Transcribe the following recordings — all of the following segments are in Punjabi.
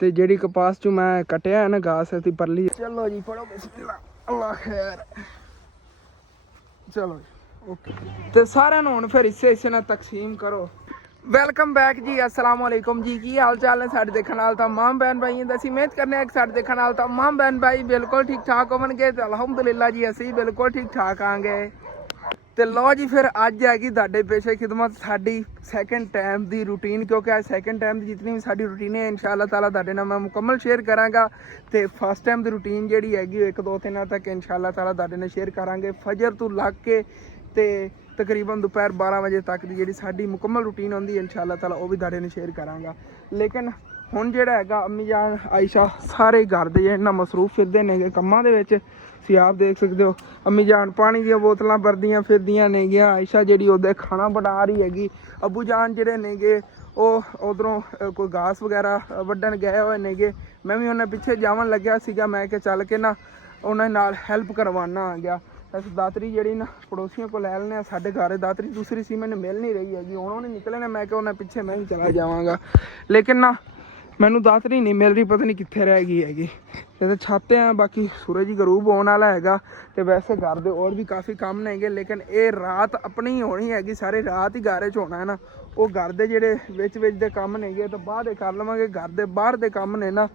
ਤੇ ਜਿਹੜੀ ਕਪਾਸ ਚੋਂ ਮੈਂ ਕੱਟਿਆ ਹੈ ਨਾ ਘਾਸ ਅਸੀਂ ਪਰਲੀ। ਚਲੋ ਜੀ ਪੜੋ ਬਿਸਮਿਲ੍ਲਾ ਅੱਲਾ ਖੈਰ। ਚਲੋ ਜੀ ਓਕੇ। ਤੇ ਸਾਰਿਆਂ ਨੂੰ ਹੁਣ ਫਿਰ ਹਿੱਸੇ ਨਾਲ ਤਕਸੀਮ ਕਰੋ। ਵੈਲਕਮ ਬੈਕ ਜੀ, अस्सलाम वालेकुम जी। ਕੀ ਹਾਲ ਚਾਲ ਨੇ ਸਾਡੇ ਦੇਖਣ ਵਾਲ तमाम बहन भाई ਦਾ। ਅਸੀਂ ਉਮੀਦ ਕਰਨੇ ਆ ਕਿ ਸਾਡੇ ਦੇਖਣ ਵਾਲ तमाम बहन भाई ਬਿਲਕੁਲ ਠੀਕ ਠਾਕ ਹੋਣਗੇ ਤੇ ਅਲਹਮਦੁਲਿਲਾ ਜੀ ਅਸੀਂ ਬਿਲਕੁਲ ਠੀਕ ਠਾਕ ਆਂਗੇ। ਤੇ ਲਓ ਜੀ ਫਿਰ ਅੱਜ ਹੈਗੀ ਤੁਹਾਡੇ ਪੇਸ਼ੇ ਖਿਦਮਤ ਸਾਡੀ ਸੈਕਿੰਡ ਟਾਈਮ ਦੀ ਰੂਟੀਨ, ਕਿਉਂਕਿ ਅੱਜ ਸੈਕਿੰਡ ਟਾਈਮ ਦੀ ਜਿਤਨੀ ਵੀ ਸਾਡੀ ਰੂਟੀਨ ਹੈ ਇਨਸ਼ਾਅੱਲਾ ਤਾਲਾ ਤੁਹਾਡੇ ਨਾਲ ਮੈਂ ਮੁਕੰਮਲ ਸ਼ੇਅਰ ਕਰਾਂਗਾ। ਤੇ ਫਸਟ ਟਾਈਮ ਦੀ ਰੂਟੀਨ ਜਿਹੜੀ ਹੈਗੀ ਉਹ 1-2 ਦਿਨਾਂ ਤੱਕ ਇਨਸ਼ਾਅੱਲਾ ਤਾਲਾ ਤੁਹਾਡੇ ਨਾਲ ਸ਼ੇਅਰ ਕਰਾਂਗੇ। ਫਜਰ ਤੋਂ ਲੱਗ ਕੇ ਤੇ ਤਕਰੀਬਨ ਦੁਪਹਿਰ 12 ਵਜੇ ਤੱਕ ਦੀ ਜਿਹੜੀ ਸਾਡੀ ਮੁਕੰਮਲ ਰੂਟੀਨ ਹੁੰਦੀ ਹੈ ਇਨਸ਼ਾਅੱਲਾ ਤਾਲਾ ਉਹ ਵੀ ਤੁਹਾਡੇ ਨਾਲ ਸ਼ੇਅਰ ਕਰਾਂਗਾ। ਲੇਕਿਨ ਹੁਣ ਜਿਹੜਾ ਹੈਗਾ ਅੰਮੀ ਜਾਨ ਆਇਸ਼ਾ ਸਾਰੇ ਘਰ ਦੇ ਜਿਹੜੇ ਮਸਰੂਫ ਫਿਰਦੇ ਨੇਗੇ ਕੰਮਾਂ ਦੇ ਵਿੱਚ। ਤੁਸੀਂ ਆਪ ਦੇਖ ਸਕਦੇ ਹੋ ਅੰਮੀ ਜਾਨ ਪਾਣੀ ਦੀਆਂ ਬੋਤਲਾਂ ਭਰਦੀਆਂ ਫਿਰਦੀਆਂ ਨੇਗੀਆਂ। ਆਇਸ਼ਾ ਜਿਹੜੀ ਉਹਦੇ ਖਾਣਾ ਬਣਾ ਰਹੀ ਹੈਗੀ। ਅੱਬੂ ਜਾਨ ਜਿਹੜੇ ਨੇਗੇ ਉਹ ਉਧਰੋਂ ਕੋਈ ਘਾਸ ਵਗੈਰਾ ਵੱਢਣ ਗਏ ਹੋਏ ਨੇਗੇ। ਮੈਂ ਵੀ ਉਹਨਾਂ ਪਿੱਛੇ ਜਾਵਣ ਲੱਗਿਆ ਸੀਗਾ। ਮੈਂ ਕਿ ਚੱਲ ਕੇ ਨਾ ਉਹਨਾਂ ਨਾਲ ਹੈਲਪ ਕਰਵਾਉਣਾ ਆ ਗਿਆ। ਅਸੀਂ ਦਾਤਰੀ ਜਿਹੜੀ ਨਾ ਪੜੋਸੀਆਂ ਕੋਲ ਲੈ ਲੈਂਦੇ ਹਾਂ। ਸਾਡੇ ਘਰ ਦਾਤਰੀ ਦੂਸਰੀ ਸੀ ਮੈਨੂੰ ਮਿਲ ਨਹੀਂ ਰਹੀ ਹੈਗੀ। ਹੁਣ ਉਹਨੇ ਨਿਕਲੇ ਨੇ, ਮੈਂ ਕਿ ਉਹਨਾਂ ਪਿੱਛੇ ਮੈਂ ਵੀ ਚਲਾ ਜਾਵਾਂਗਾ। ਲੇਕਿਨ ਨਾ ਮੈਨੂੰ ਦਾਤਰੀ ਨਹੀਂ ਮਿਲ ਰਹੀ, ਪਤਾ ਨਹੀਂ ਕਿੱਥੇ ਰਹਿ ਗਈ ਹੈਗੀ। ਤੇ ਛੱਤ ਆ ਬਾਕੀ ਸੂਰਜ ਹੀ ਗਰੂਬ ਹੋਣ ਵਾਲਾ ਹੈਗਾ। ਤੇ ਵੈਸੇ ਘਰ ਦੇ ਹੋਰ ਵੀ ਕਾਫੀ ਕੰਮ ਨੇ ਹੈਗੇ, ਲੇਕਿਨ ਇਹ ਰਾਤ ਆਪਣੀ ਹੋਣੀ ਹੈਗੀ। ਸਾਰੇ ਰਾਤ ਹੀ ਘਰ 'ਚ ਹੋਣਾ ਹੈ ਨਾ। ਉਹ ਘਰ ਦੇ ਜਿਹੜੇ ਵਿੱਚ ਦੇ ਕੰਮ ਨੇਗੇ ਤਾਂ ਬਾਅਦ ਕਰ ਲਵਾਂਗੇ। ਘਰ ਦੇ ਬਾਹਰ ਦੇ ਕੰਮ ਨੇ ਨਾ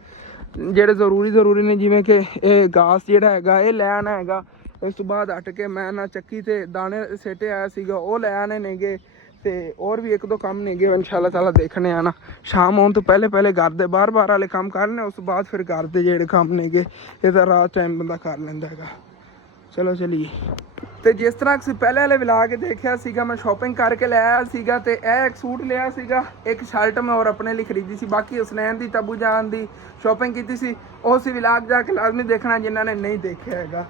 ਜਿਹੜੇ ਜ਼ਰੂਰੀ ਨੇ, ਜਿਵੇਂ ਕਿ ਇਹ ਘਾਸ ਜਿਹੜਾ ਹੈਗਾ ਇਹ ਲੈ ਆਉਣਾ ਹੈਗਾ। ਉਸ ਤੋਂ ਬਾਅਦ ਹਟ ਕੇ ਮੈਂ ਨਾ ਚੱਕੀ ਤੇ ਦਾਣੇ ਸਿੱਟੇ ਆਇਆ ਸੀਗਾ ਉਹ ਲੈ ਆਣੇ ਨੇਗੇ। ਤੇ ਹੋਰ ਵੀ 1-2 ਕੰਮ ਨੇਗੇ ਇਨਸ਼ਾਅੱਲਾ ਤਾਲਾ ਦੇਖਣੇ ਆ ਨਾ। ਸ਼ਾਮ ਆਉਣ ਤੋਂ ਪਹਿਲੇ ਘਰ ਦੇ ਬਾਹਰ ਵਾਲੇ ਕੰਮ ਕਰ ਲੈਣੇ। ਉਸ ਤੋਂ ਬਾਅਦ ਫਿਰ ਘਰ ਦੇ ਜਿਹੜੇ ਕੰਮ ਨੇਗੇ ਇਹ ਤਾਂ ਰਾਤ ਟਾਈਮ ਬੰਦਾ ਕਰ ਲੈਂਦਾ ਹੈਗਾ। ਚਲੋ ਚਲੀਏ। ਤੇ ਜਿਸ ਤਰ੍ਹਾਂ ਅਸੀਂ ਪਹਿਲੇ ਵਾਲੇ ਵਲੌਗ ਦੇਖਿਆ ਸੀਗਾ ਮੈਂ ਸ਼ਾਪਿੰਗ ਕਰਕੇ ਲੈ ਆਇਆ ਸੀਗਾ। ਤੇ ਇਹ ਇੱਕ ਸੂਟ ਲਿਆ ਸੀਗਾ, ਇੱਕ ਸ਼ਰਟ ਮੈਂ ਹੋਰ ਆਪਣੇ ਲਈ ਖਰੀਦੀ ਸੀ। ਬਾਕੀ ਹੁਸਨੈਨ ਦੀ ਤਬੂ ਜਾਨ ਦੀ ਸ਼ਾਪਿੰਗ ਕੀਤੀ ਸੀ ਉਹ ਸੀ ਵਲੌਗ ਜਾ ਕੇ ਲਾਜ਼ਮੀ ਦੇਖਣਾ ਜਿਨ੍ਹਾਂ ਨੇ ਨਹੀਂ ਦੇਖਿਆ ਹੈਗਾ।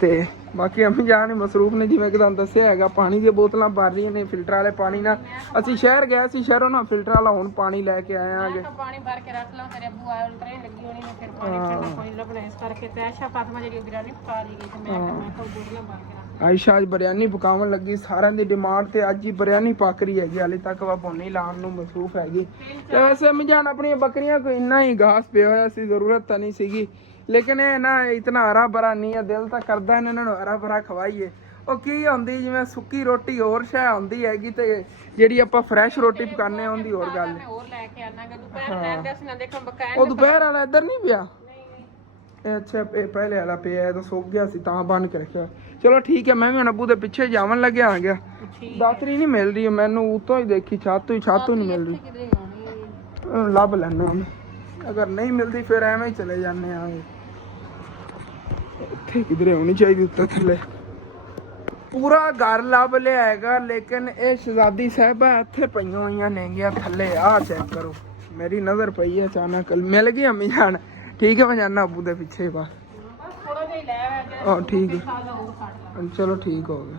ਤੇ ਬਾਕੀ ਅੰਮੀ ਜਾਨ ਹੀ ਮਸਰੂਫ ਨੇ, ਜਿਵੇਂ ਕਿ ਤੁਹਾਨੂੰ ਦੱਸਿਆ ਹੈਗਾ। ਪਾਣੀ ਦੀਆਂ ਬੋਤਲਾਂ ਭਰ ਰਹੀਆਂ ਨੇ ਫਿਲਟਰ ਵਾਲੇ ਪਾਣੀ ਨਾਲ। ਅਸੀਂ ਸ਼ਹਿਰ ਗਏ ਸੀ, ਸ਼ਹਿਰੋਂ ਨਾ ਫਿਲਟਰ ਵਾਲਾ ਹੁਣ ਪਾਣੀ ਲੈ ਕੇ ਆਏ ਆਂਗੇ। ਪਾਣੀ ਭਰ ਕੇ ਰੱਖ ਲਾਂ, ਤੇਰੇ ਅੱਬੂ ਆਏ ਟ੍ਰੇਨ ਲੱਗੀ ਹੋਣੀ ਨੇ, ਫਿਰ ਪਾਣੀ ਠੰਡਾ ਪਾਣੀ ਲੱਭਣਾ। ਇਸ ਕਰਕੇ ਤੇ ਆਇਸ਼ਾ ਫਾਤਮਾ ਜਿਹੜੀ ਬਿਰਿਆਨੀ ਪਕਾ ਰਹੀ ਗਈ ਤੇ ਮੈਂ ਤਾਂ ਬੋਤਲਾਂ ਭਰ ਕੇ ਰੱਖ। ਆਇਸ਼ਾ ਅੱਜ ਬਿਰਿਆਨੀ ਪਕਾਉਣ ਲੱਗੀ। ਸਾਰਿਆਂ ਦੀ ਡਿਮਾਂਡ ਤੇ ਅੱਜ ਹੀ ਬਿਰਿਆਨੀ ਪੱਕ ਰਹੀ ਹੈਗੀ। ਹਾਲੇ ਤੱਕ ਵਾ ਭੁੰਨੀ ਲਾਉਣ ਨੂੰ ਮਸਰੂਫ ਹੈਗੀ। ਤੇ ਵੈਸੇ ਅੰਮੀ ਜਾਨ ਆਪਣੀਆਂ ਬੱਕਰੀਆਂ ਕੋਈ ਇੰਨਾ ਹੀ ਘਾਸ ਪਿਆ ਹੋਇਆ ਸੀ, ਜ਼ਰੂਰਤ ਤਾਂ ਨਹੀਂ ਸੀਗੀ। ਲੇਕਿਨ ਇਹ ਨਾ ਇਤਨਾ ਹਰਾ ਭਰਾ ਨਹੀਂ ਹੈ। ਦਿਲ ਤਾਂ ਕਰਦਾ ਇਹਨਾਂ ਨੂੰ ਹਰਾ ਭਰਾ ਖਵਾਈਏ। ਉਹ ਕੀ ਹੁੰਦੀ ਜਿਵੇਂ ਸੁੱਕੀ ਰੋਟੀ ਹੋਰ ਸ਼ੈ ਹੁੰਦੀ ਹੈਗੀ ਤੇ ਜਿਹੜੀ ਆਪਾਂ ਫਰੈਸ਼ ਰੋਟੀ ਪਕਾਉਂਦੇ ਹਾਂ ਉਹਦੀ ਹੋਰ ਗੱਲ ਹੈ। ਹੋਰ ਲੈ ਕੇ ਆਣਾਗਾ ਦੁਪਹਿਰ ਲੈਂਦੇ ਸੀ ਨਾ ਦੇਖਾਂ ਬਕਾਇਆ। ਉਹ ਦੁਪਹਿਰ ਵਾਲਾ ਇੱਧਰ ਨਹੀਂ ਪਿਆ ਇਹ? ਅੱਛਾ ਇਹ ਪਹਿਲੇ ਵਾਲਾ ਪਿਆ, ਇਹ ਤਾਂ ਸੁੱਕ ਗਿਆ ਸੀ ਤਾਂ ਬੰਨ ਕੇ ਰੱਖਿਆ। ਚਲੋ ਠੀਕ ਹੈ, ਮੈਂ ਵੀ ਹੁਣ ਅੱਬੂ ਦੇ ਪਿੱਛੇ ਜਾਵਣ ਲੱਗਿਆ ਆ ਗਿਆ। ਦਾਤਰੀ ਨਹੀਂ ਮਿਲ ਰਹੀ ਮੈਨੂੰ, ਉਤੋਂ ਹੀ ਦੇਖੀ ਛੱਤ ਹੀ ਨਹੀਂ ਮਿਲ ਰਹੀ। ਲੱਭ ਲੈਣਾ ਅਗਰ ਨਹੀਂ ਮਿਲਦੀ ਫਿਰ ਐਵੇਂ ਹੀ ਚਲੇ ਜਾਂਦੇ ਆ। ਇੱਥੇ ਕਿਧਰੇ ਹੋਣੀ ਚਾਹੀਦੀ ਉੱਤੇ ਥੱਲੇ। ਪੂਰਾ ਘਰ ਲੱਭ ਲਿਆ ਹੈਗਾ, ਲੇਕਿਨ ਇਹ ਸ਼ਹਜ਼ਾਦੀ ਸਾਹਿਬਾਂ ਇੱਥੇ ਪਈਆਂ ਹੋਈਆਂ ਨੇਗੀਆਂ ਥੱਲੇ। ਆਹ ਚੈੱਕ ਕਰੋ, ਮੇਰੀ ਨਜ਼ਰ ਪਈ ਹੈ ਅਚਾਨਕ ਮਿਲ ਗਈ ਅੰਮੀ ਜਾਨ। ਠੀਕ ਹੈ ਮੈਂ ਜਾਨਾ ਅੱਬੂ ਦੇ ਪਿੱਛੇ ਬਸ ਥੋੜਾ ਜਿਹਾ ਲੈ ਆਹ ਠੀਕ ਹੈ। ਚਲੋ ਠੀਕ ਹੋ ਗਿਆ।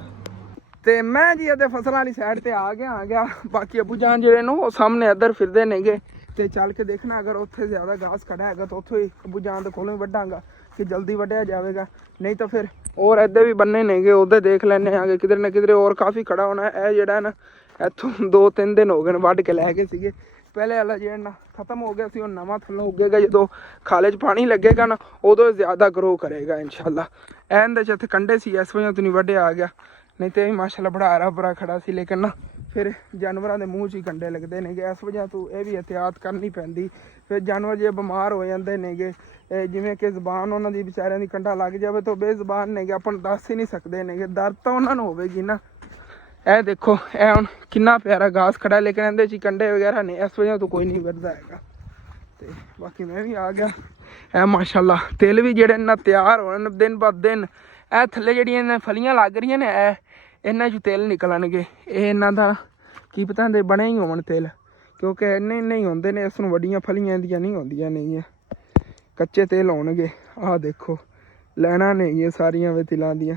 ਤੇ ਮੈਂ ਜੀ ਇਹਦੇ ਫਸਲਾਂ ਵਾਲੀ ਸਾਈਡ ਤੇ ਆ ਗਿਆ। ਬਾਕੀ ਅੱਬੂ ਜਾਨ ਜਿਹੜੇ ਨੂੰ ਉਹ ਸਾਹਮਣੇ ਇੱਧਰ ਫਿਰਦੇ ਨੇਗੇ। ਤੇ ਚੱਲ ਕੇ ਦੇਖਣਾ ਅਗਰ ਉੱਥੇ ਜ਼ਿਆਦਾ ਘਾਸ ਖੜਾ ਹੈਗਾ ਤਾਂ ਉੱਥੋਂ ਹੀ ਅੱਬੂ ਜਾਨ ਦੇ ਕੋਲੋਂ ਹੀ ਵੱਢਾਂਗਾ ਕਿ ਜਲਦੀ ਵੱਢਿਆ ਜਾਵੇਗਾ। ਨਹੀਂ ਤਾਂ ਫਿਰ ਹੋਰ ਇੱਧਰ ਵੀ ਬੰਨੇ ਨੇਗੇ, ਉਹਦੇ ਦੇਖ ਲੈਣੇ ਆਗੇ ਕਿਧਰੇ ਨਾ ਕਿਧਰੇ ਹੋਰ ਕਾਫੀ ਖੜਾ ਹੋਣਾ। ਇਹ ਜਿਹੜਾ ਨਾ ਇੱਥੋਂ 2-3 ਦਿਨ ਹੋ ਗਏ ਨੇ ਵੱਢ ਕੇ ਲੈ ਗਏ ਸੀਗੇ। ਪਹਿਲੇ ਵਾਲਾ ਜਿਹੜਾ ਨਾ ਖਤਮ ਹੋ ਗਿਆ ਸੀ, ਉਹ ਨਵਾਂ ਥੱਲੋਂ ਉੱਗੇਗਾ। ਜਦੋਂ ਖਾਲੇ 'ਚ ਪਾਣੀ ਲੱਗੇਗਾ ਨਾ ਉਦੋਂ ਜ਼ਿਆਦਾ ਗਰੋ ਕਰੇਗਾ ਇਨਸ਼ਾਅੱਲਾ। ਇਹਦੇ 'ਚ ਇੱਥੇ ਕੰਢੇ ਸੀ ਇਸ ਵਜ੍ਹਾ ਤੋਂ ਨਹੀਂ ਵੱਢਿਆ ਆ ਗਿਆ, ਨਹੀਂ ਤੇ ਮਾਸ਼ਾਅੱਲਾ ਬੜਾ ਹਰਾ ਭਰਾ ਖੜਾ ਸੀ। ਲੇਕਿਨ ਨਾ ਫਿਰ ਜਾਨਵਰਾਂ ਦੇ ਮੂੰਹ 'ਚ ਹੀ ਕੰਢੇ ਲੱਗਦੇ ਨੇਗੇ, ਇਸ ਵਜ੍ਹਾ ਤੋਂ ਇਹ ਵੀ ਇਹਤਿਆਤ ਕਰਨੀ ਪੈਂਦੀ। ਫਿਰ ਜਾਨਵਰ ਜੇ ਬਿਮਾਰ ਹੋ ਜਾਂਦੇ ਨੇਗੇ, ਜਿਵੇਂ ਕਿ ਜ਼ੁਬਾਨ ਉਹਨਾਂ ਦੀ ਵਿਚਾਰਿਆਂ ਦੀ ਕੰਢਾ ਲੱਗ ਜਾਵੇ ਤਾਂ ਬੇਜ਼ੁਬਾਨ ਨੇਗੇ, ਆਪਾਂ ਨੂੰ ਦੱਸ ਹੀ ਨਹੀਂ ਸਕਦੇ ਨੇਗੇ। ਦਰਦ ਤਾਂ ਉਹਨਾਂ ਨੂੰ ਹੋਵੇਗੀ ਨਾ। ਇਹ ਦੇਖੋ ਇਹ ਹੁਣ ਕਿੰਨਾ ਪਿਆਰਾ ਘਾਸ ਖੜਾ, ਲੇਕਿਨ ਇਹਦੇ 'ਚ ਕੰਢੇ ਵਗੈਰਾ ਨੇ, ਇਸ ਵਜ੍ਹਾ ਤੋਂ ਕੋਈ ਨਹੀਂ ਵੱਢਦਾ ਹੈਗਾ। ਤੇ ਬਾਕੀ ਮੈਂ ਵੀ ਆ ਗਿਆ। ਇਹ ਮਾਸ਼ਾਅੱਲਾ ਤਿਲ ਵੀ ਜਿਹੜੇ ਨਾ ਤਿਆਰ ਹੋਣ ਦਿਨ ਬ ਦਿਨ। ਇਹ ਥੱਲੇ ਜਿਹੜੀਆਂ ਇਹਨਾਂ ਫਲੀਆਂ ਲੱਗ ਰਹੀਆਂ ਨੇ ਇਹਨਾਂ 'ਚ ਤਿਲ ਨਿਕਲਣਗੇ। ਇਹ ਇਹਨਾਂ ਦਾ ਕੀ ਪਤਾ ਹੁੰਦੇ ਬਣੇ ਹੀ ਹੋਣ ਤਿਲ, ਕਿਉਂਕਿ ਇੰਨੇ ਹੀ ਹੁੰਦੇ ਨੇ। ਇਸ ਨੂੰ ਵੱਡੀਆਂ ਫਲੀਆਂ ਇਹਦੀਆਂ ਨਹੀਂ ਹੁੰਦੀਆਂ ਨੇਗੀਆਂ, ਕੱਚੇ ਤਿਲ ਹੋਣਗੇ। ਆਹ ਦੇਖੋ ਲੈਣਾ ਨੇਗੀਆਂ ਸਾਰੀਆਂ ਵੇ ਤਿਲਾਂ ਦੀਆਂ।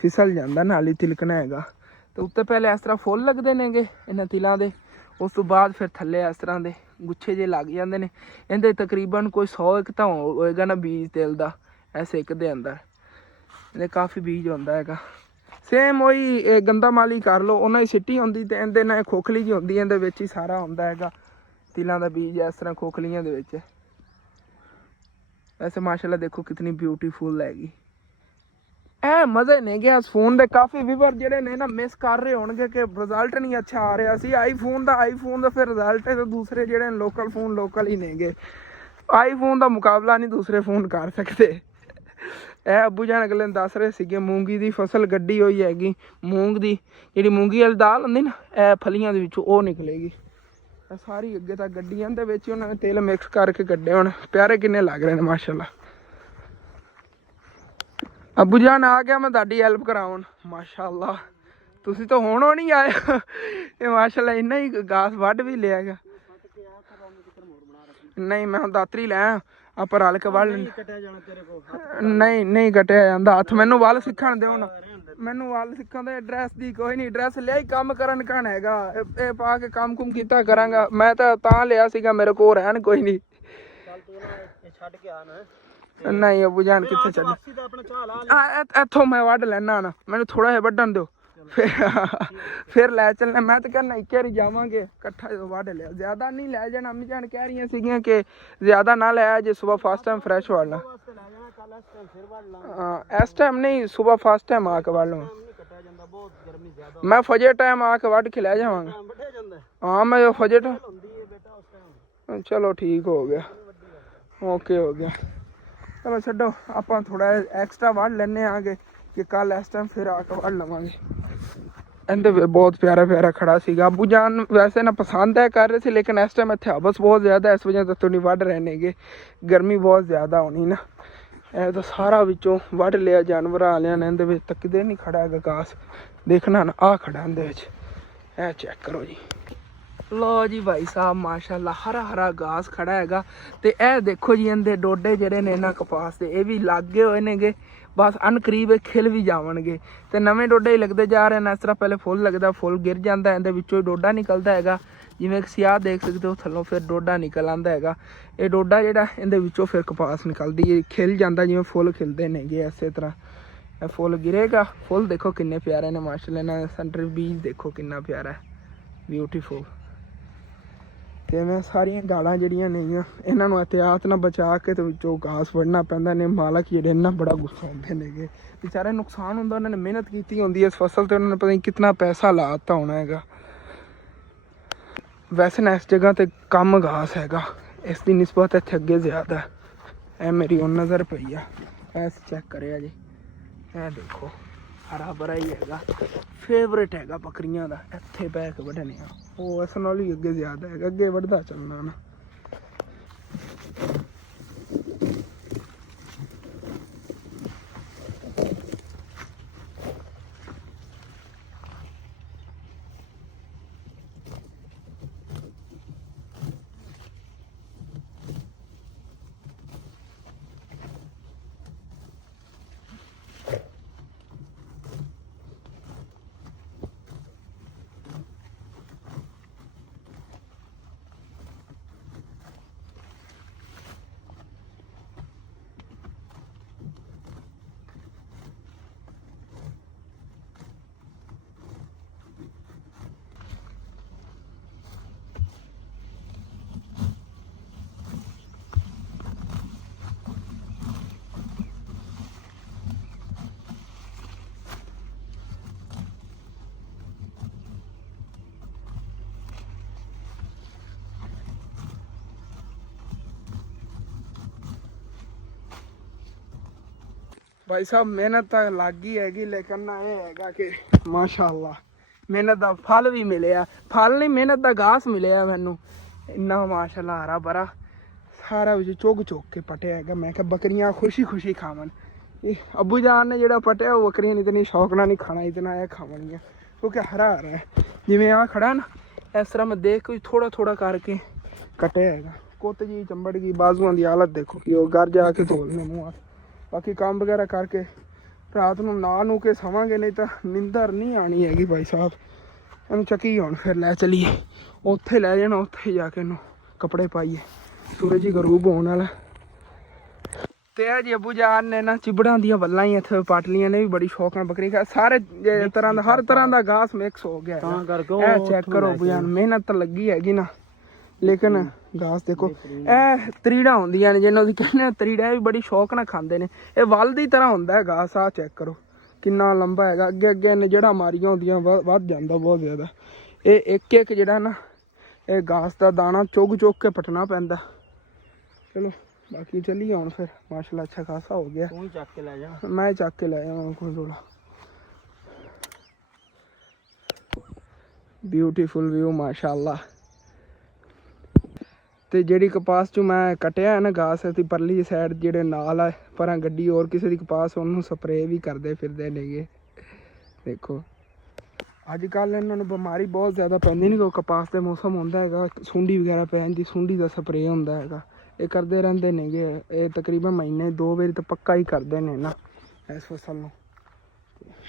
ਫਿਸਲ ਜਾਂਦਾ ਨਾਲ ਹੀ ਤਿਲਕਣਾ ਹੈਗਾ। ਤੇ ਉੱਤੇ ਪਹਿਲੇ ਇਸ ਤਰ੍ਹਾਂ ਫੁੱਲ ਲੱਗਦੇ ਨੇਗੇ ਇਹਨਾਂ ਤਿਲਾਂ ਦੇ, ਉਸ ਤੋਂ ਬਾਅਦ ਫਿਰ ਥੱਲੇ ਇਸ ਤਰ੍ਹਾਂ ਦੇ ਗੁੱਛੇ ਜਿਹੇ ਲੱਗ ਜਾਂਦੇ ਨੇ। ਇਹਦੇ ਤਕਰੀਬਨ ਕੋਈ 100 ਇੱਕ ਤਾਂ ਹੋਏਗਾ ਨਾ ਬੀਜ ਤਿਲ ਦਾ ਐਸੇ ਇੱਕ ਦੇ ਅੰਦਰ। ਇਹਦੇ ਕਾਫੀ ਬੀਜ ਹੁੰਦਾ ਹੈਗਾ। ਸੇਮ ਉਹੀ ਗੰਦਾ ਮਾਲੀ ਕਰ ਲਓ, ਉਹਨਾਂ ਦੀ ਸਿੱਟੀ ਹੁੰਦੀ ਤੇ ਇਹਦੇ ਨਾਲ ਖੋਖਲੀ ਜਿਹੀ ਹੁੰਦੀ, ਇਹਦੇ ਵਿੱਚ ਹੀ ਸਾਰਾ ਹੁੰਦਾ ਹੈਗਾ। तिलों का बीज इस तरह खोखलियां दे विच। वैसे माशाल्लाह देखो कितनी ब्यूटीफुल हैगी। ए मजे ने गया फोन दे। काफ़ी व्यूअर जेडे ने ना मिस कर रहे होंगे कि रिजल्ट नहीं अच्छा आ रहा सी आईफोन का फिर रिजल्ट है तो दूसरे जेडे लोकल फोन लोकल ही ने गे। आईफोन का मुकाबला नहीं दूसरे फोन कर सकते। ए अबू जान अगले दस रहे थे मूंगी की फसल गड्डी हुई हैगी। मूंग की जी मूंगी वाली दाल होंगी ना ए फलियां निकलेगी सारी अगे तक गड्डियां उन्होंने तेल मिक्स करके कड्डे हुण प्यारे किन्ने लग रहे हैं माशाल्लाह। अबू जान आ गया मैं तुहाडी हेल्प कराउण माशाल्लाह। तुसीं तो हुण नहीं आए ये माशाल्लाह इन्ना ही घास वढ भी लिया गया। नहीं मैं दातरी लै आप रल के वढ नहीं कटिया जांदा हत्थ। मैनू वल सीखण दे हुण मैनू वल सीखण दे। ड्रैस दी कोई नहीं ड्रैस लिया ही कम करन कण हैगा ए पा के काम कुम कीता करांगा। मैं तां लिया सीगा मेरे कोल रहन कोई नहीं। नहीं अबू जान कित्थे चल इत्थों मैं वढ लैना ना मैनू थोड़ा जिहा वड्ढन दो फिर लै चलना। मैं तो कहना एक बारी जावांगे कट्ठा वढ लिया ज्यादा नहीं लै जाना। अम्मी जान कह रही सीगियां कि ज्यादा ना लै जे सुबह फर्स्ट टाइम फ्रैश वढना। इस टाइम नहीं सुबह फर्स्ट टाइम आके वढ लवां। मैं फजर टाइम आके वढ के लै जावांगा। हाँ मैं फजर चलो ठीक हो गया ओके हो गया। चलो छड्डो आप थोड़ा एक्स्ट्रा वढ लैने आगे कि कल इस टाइम फिर आके वढ लवांगे। इहदे बहुत प्यारा प्यारा खड़ा सीगा। अबू जान वैसे ना पसंद है कर रहे थे लेकिन इस टाइम इत्थे हबस बहुत ज़्यादा इस वजह तो नहीं वढ रहे नेगे। गर्मी बहुत ज़्यादा होनी ना ए तो सारा विचों वढ लिया जानवर वालियां ने। इहदे विच तकदे नहीं खड़ा है घास देखना ना आ खड़ा इहदे विच ए चेक करो जी। लो जी भाई साहब माशाल्लाह हरा हरा घास खड़ा हैगा। ते ए देखो जी इहदे डोडे जेडे ने ना कपास दे ये भी लागे हुए नेगे बस अनकरीब खिल भी जावणगे ते नवे डोडे ही लगते जा रहे हैं। इस तरह पहले फुल लगता फुल गिर जाता है इहदे विचों डोडा निकलता है जिवें एक सियाह देख सकते हो थल्लों फिर डोडा निकल आंदा है। ये डोडा जेड़ा इहदे विचों फिर कपास निकलदी है खिल जाता जिवें फुल खिलते नेगे इस तरह फुल गिरेगा। फुल देखो किन्ने प्यारे ने माशाल्लाह ना सेंटर बीज देखो किन्ना प्यारा है ब्यूटीफुल। तो मैं सारिया गालां जड़ियां नहीं इन्हों एहतियात ना बचा के तो विचों घास वढ़ना पैंदा ने। मालक जेडे इन्ना बड़ा गुस्सा होंदे नेगे बेचारे नुकसान होंदा उन्होंने मेहनत की होंदी है इस फसल ते उन्होंने पता नहीं कितना पैसा लाता होना हैगा। वैसे ना इस जगह ते कम घास हैगा इसकी निस्बत इत्थे अगे ज़्यादा है। ए मेरी उन नज़र पई है ऐस चेक करे जी ए देखो हरा भरा ही हैगा फेवरेट हैगा बकरियां दा इत्थे बह के वढ़ने वो इस नाल ही अगे ज़्यादा है अगे वढ़दा चलना ना। भाई साहब मेहनत तो लग ही हैगी लेकिन ना ये हैगा कि माशाअल्लाह मेहनत का फल भी मिले फल नहीं मेहनत का घास मिले मैनू इन्ना माशाअल्लाह हरा भरा सारा चुग चुग के पटिया है। मैं क्या बकरियां खुशी खुशी खावन अबू जान ने जो पटिया वो बकरियां इतनी शौक ना नहीं खाना इतना यह खावनियाँ क्योंकि हरा हरा है जिमें आ खड़ा ना इस तरह मैं देख के थोड़ा थोड़ा करके कटिया है। कुत जी चंबड़ की बाजुआं की हालत देखो कि वो घर जाके धो लें मुँह बाकी काम वगैरह करके रात को नहा नू के सवांगे नहीं तो नींदर नहीं आनी हैगी। भाई साहब इन चकी हुण फिर लै चलीए उत्थे लै जाना उत्थे जाके इनू कपड़े पाइए सूरज ही गरूब होने वाला। तो जी अबू जान ने ना चिबड़ां दियां बल्लां ही इत्थे पाटलियां ने भी बड़ी शौक नाल बकरी खा सारे तरह का हर तरह का घास मिक्स हो गया है। चेक करो अबू जान मेहनत तो लगी हैगी ना ਲੇਕਿਨ ਗਾਸ ਦੇਖੋ ਇਹ ਤਰੀੜਾ ਹੁੰਦੀਆਂ ਨੇ ਜਿਹਨਾਂ ਦੀ ਕਹਿੰਦੇ ਤਰੀੜਾ ਵੀ ਬੜੀ ਸ਼ੌਕ ਨਾਲ ਖਾਂਦੇ ਨੇ। ਇਹ ਵੱਲ ਦੀ ਤਰ੍ਹਾਂ ਹੁੰਦਾ ਹੈ ਗਾਸ। ਆ ਚੈੱਕ ਕਰੋ ਕਿੰਨਾ ਲੰਬਾ ਹੈਗਾ। ਅੱਗੇ ਅੱਗੇ ਇਹਨੇ ਜਿਹੜਾ ਮਾਰੀਆਂ ਹੁੰਦੀਆਂ ਵੱਧ ਜਾਂਦਾ ਬਹੁਤ ਜ਼ਿਆਦਾ। ਇਹ ਇੱਕ ਇੱਕ ਜਿਹੜਾ ਨਾ ਇਹ ਗਾਸ ਦਾ ਦਾਣਾ ਚੁੱਗ ਚੁੱਗ ਕੇ ਪਟਣਾ ਪੈਂਦਾ। ਚਲੋ ਬਾਕੀ ਚੱਲੀਏ ਹੁਣ ਫਿਰ। ਮਾਸ਼ਾਅੱਲਾ ਅੱਛਾ ਖਾਸਾ ਹੋ ਗਿਆ। ਤੂੰ ਚੱਕ ਕੇ ਲੈ ਜਾ। ਮੈਂ ਚੱਕ ਕੇ ਲੈ ਜਾਵਾਂ ਕੋਈ ਥੋੜਾ। ਬਿਊਟੀਫੁਲ ਵਿਊ ਮਾਸ਼ਾਅੱਲਾ। ਤੇ ਜਿਹੜੀ ਕਪਾਸ ਚੋਂ ਮੈਂ ਕੱਟਿਆ ਹੈ ਨਾ ਗਾਸ ਦੀ ਪਰਲੀ ਸਾਈਡ ਜਿਹੜੇ ਨਾਲ ਆ ਪਰਾਂ ਗੱਡੀ ਹੋਰ ਕਿਸੇ ਦੀ ਕਪਾਸ ਉਹਨੂੰ ਸਪਰੇਅ ਵੀ ਕਰਦੇ ਫਿਰਦੇ ਨੇਗੇ। ਦੇਖੋ ਅੱਜ ਕੱਲ੍ਹ ਇਹਨਾਂ ਨੂੰ ਬਿਮਾਰੀ ਬਹੁਤ ਜ਼ਿਆਦਾ ਪੈਂਦੀ ਨਹੀਂ। ਕੋਈ ਕਪਾਸ ਦੇ ਮੌਸਮ ਹੁੰਦਾ ਹੈਗਾ ਸੁੰਡੀ ਵਗੈਰਾ ਪੈ ਜਾਂਦੀ। ਸੁੰਡੀ ਦਾ ਸਪਰੇਅ ਹੁੰਦਾ ਹੈਗਾ। ਇਹ ਕਰਦੇ ਰਹਿੰਦੇ ਨੇਗੇ। ਇਹ ਤਕਰੀਬਨ ਮਹੀਨੇ 2 ਵਾਰੀ ਤਾਂ ਪੱਕਾ ਹੀ ਕਰਦੇ ਨੇ ਨਾ ਇਸ ਫਸਲ ਨੂੰ।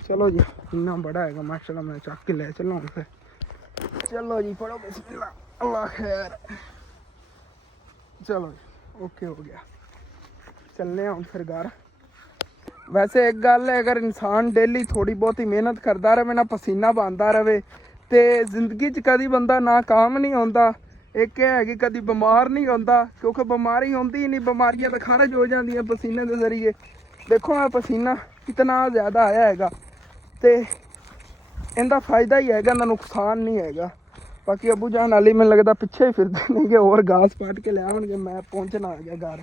ਚਲੋ ਜੀ ਇੰਨਾ ਬੜਾ ਹੈਗਾ ਮਾਸ਼ਾਅੱਲਾ। ਮੈਂ ਚੱਕ ਕੇ ਲੈ ਚੱਲਾਂ ਹੁਣ ਫਿਰ। ਚਲੋ ਜੀ ਪੜੋ ਬਿਸਮਿल्लाह ਅੱਲਾ ਖੈਰ। ਚਲੋ ਜੀ ਓਕੇ ਹੋ ਗਿਆ। ਚੱਲਨੇ ਹੁਣ ਫਿਰ ਘਰ। ਵੈਸੇ ਇੱਕ ਗੱਲ ਹੈ ਅਗਰ ਇਨਸਾਨ ਡੇਲੀ ਥੋੜੀ ਬਹੁਤੀ ਮਿਹਨਤ ਕਰਦਾ ਰਹੇ ਨਾ ਪਸੀਨਾ ਬਹਾਉਂਦਾ ਰਹੇ ਤੇ ਜ਼ਿੰਦਗੀ 'ਚ ਕਦੀ ਬੰਦਾ ਨਾਕਾਮ ਨਹੀਂ ਹੁੰਦਾ। ਇੱਕ ਇਹ ਹੈ ਕਿ ਕਦੀ ਬਿਮਾਰ ਨਹੀਂ ਹੁੰਦਾ ਕਿਉਂਕਿ ਬਿਮਾਰੀ ਹੁੰਦੀ ਹੀ ਨਹੀਂ। ਬਿਮਾਰੀਆਂ ਤਾਂ ਖਾਰਜ ਹੋ ਜਾਂਦੀਆਂ ਪਸੀਨੇ ਦੇ ਜ਼ਰੀਏ। ਦੇਖੋ ਇਹ ਪਸੀਨਾ ਕਿਤਨਾ ਜ਼ਿਆਦਾ ਆਇਆ ਹੈਗਾ ਤੇ ਇਹਦਾ ਫਾਇਦਾ ਹੀ ਹੈਗਾ ਇਹਦਾ ਨੁਕਸਾਨ ਨਹੀਂ ਹੈਗਾ। ਬਾਕੀ ਅਬੂ ਜਾਨ ਅਲੀ ਮੈਨੂੰ ਲੱਗਦਾ ਪਿੱਛੇ ਹੀ ਫਿਰਦੇ ਨੇਗੇ ਹੋਰ ਗਾਸ ਪਾਟ ਕੇ ਲਿਆਉਣਗੇ। ਮੈਂ ਪਹੁੰਚਣਾ ਆ ਗਿਆ ਘਰ।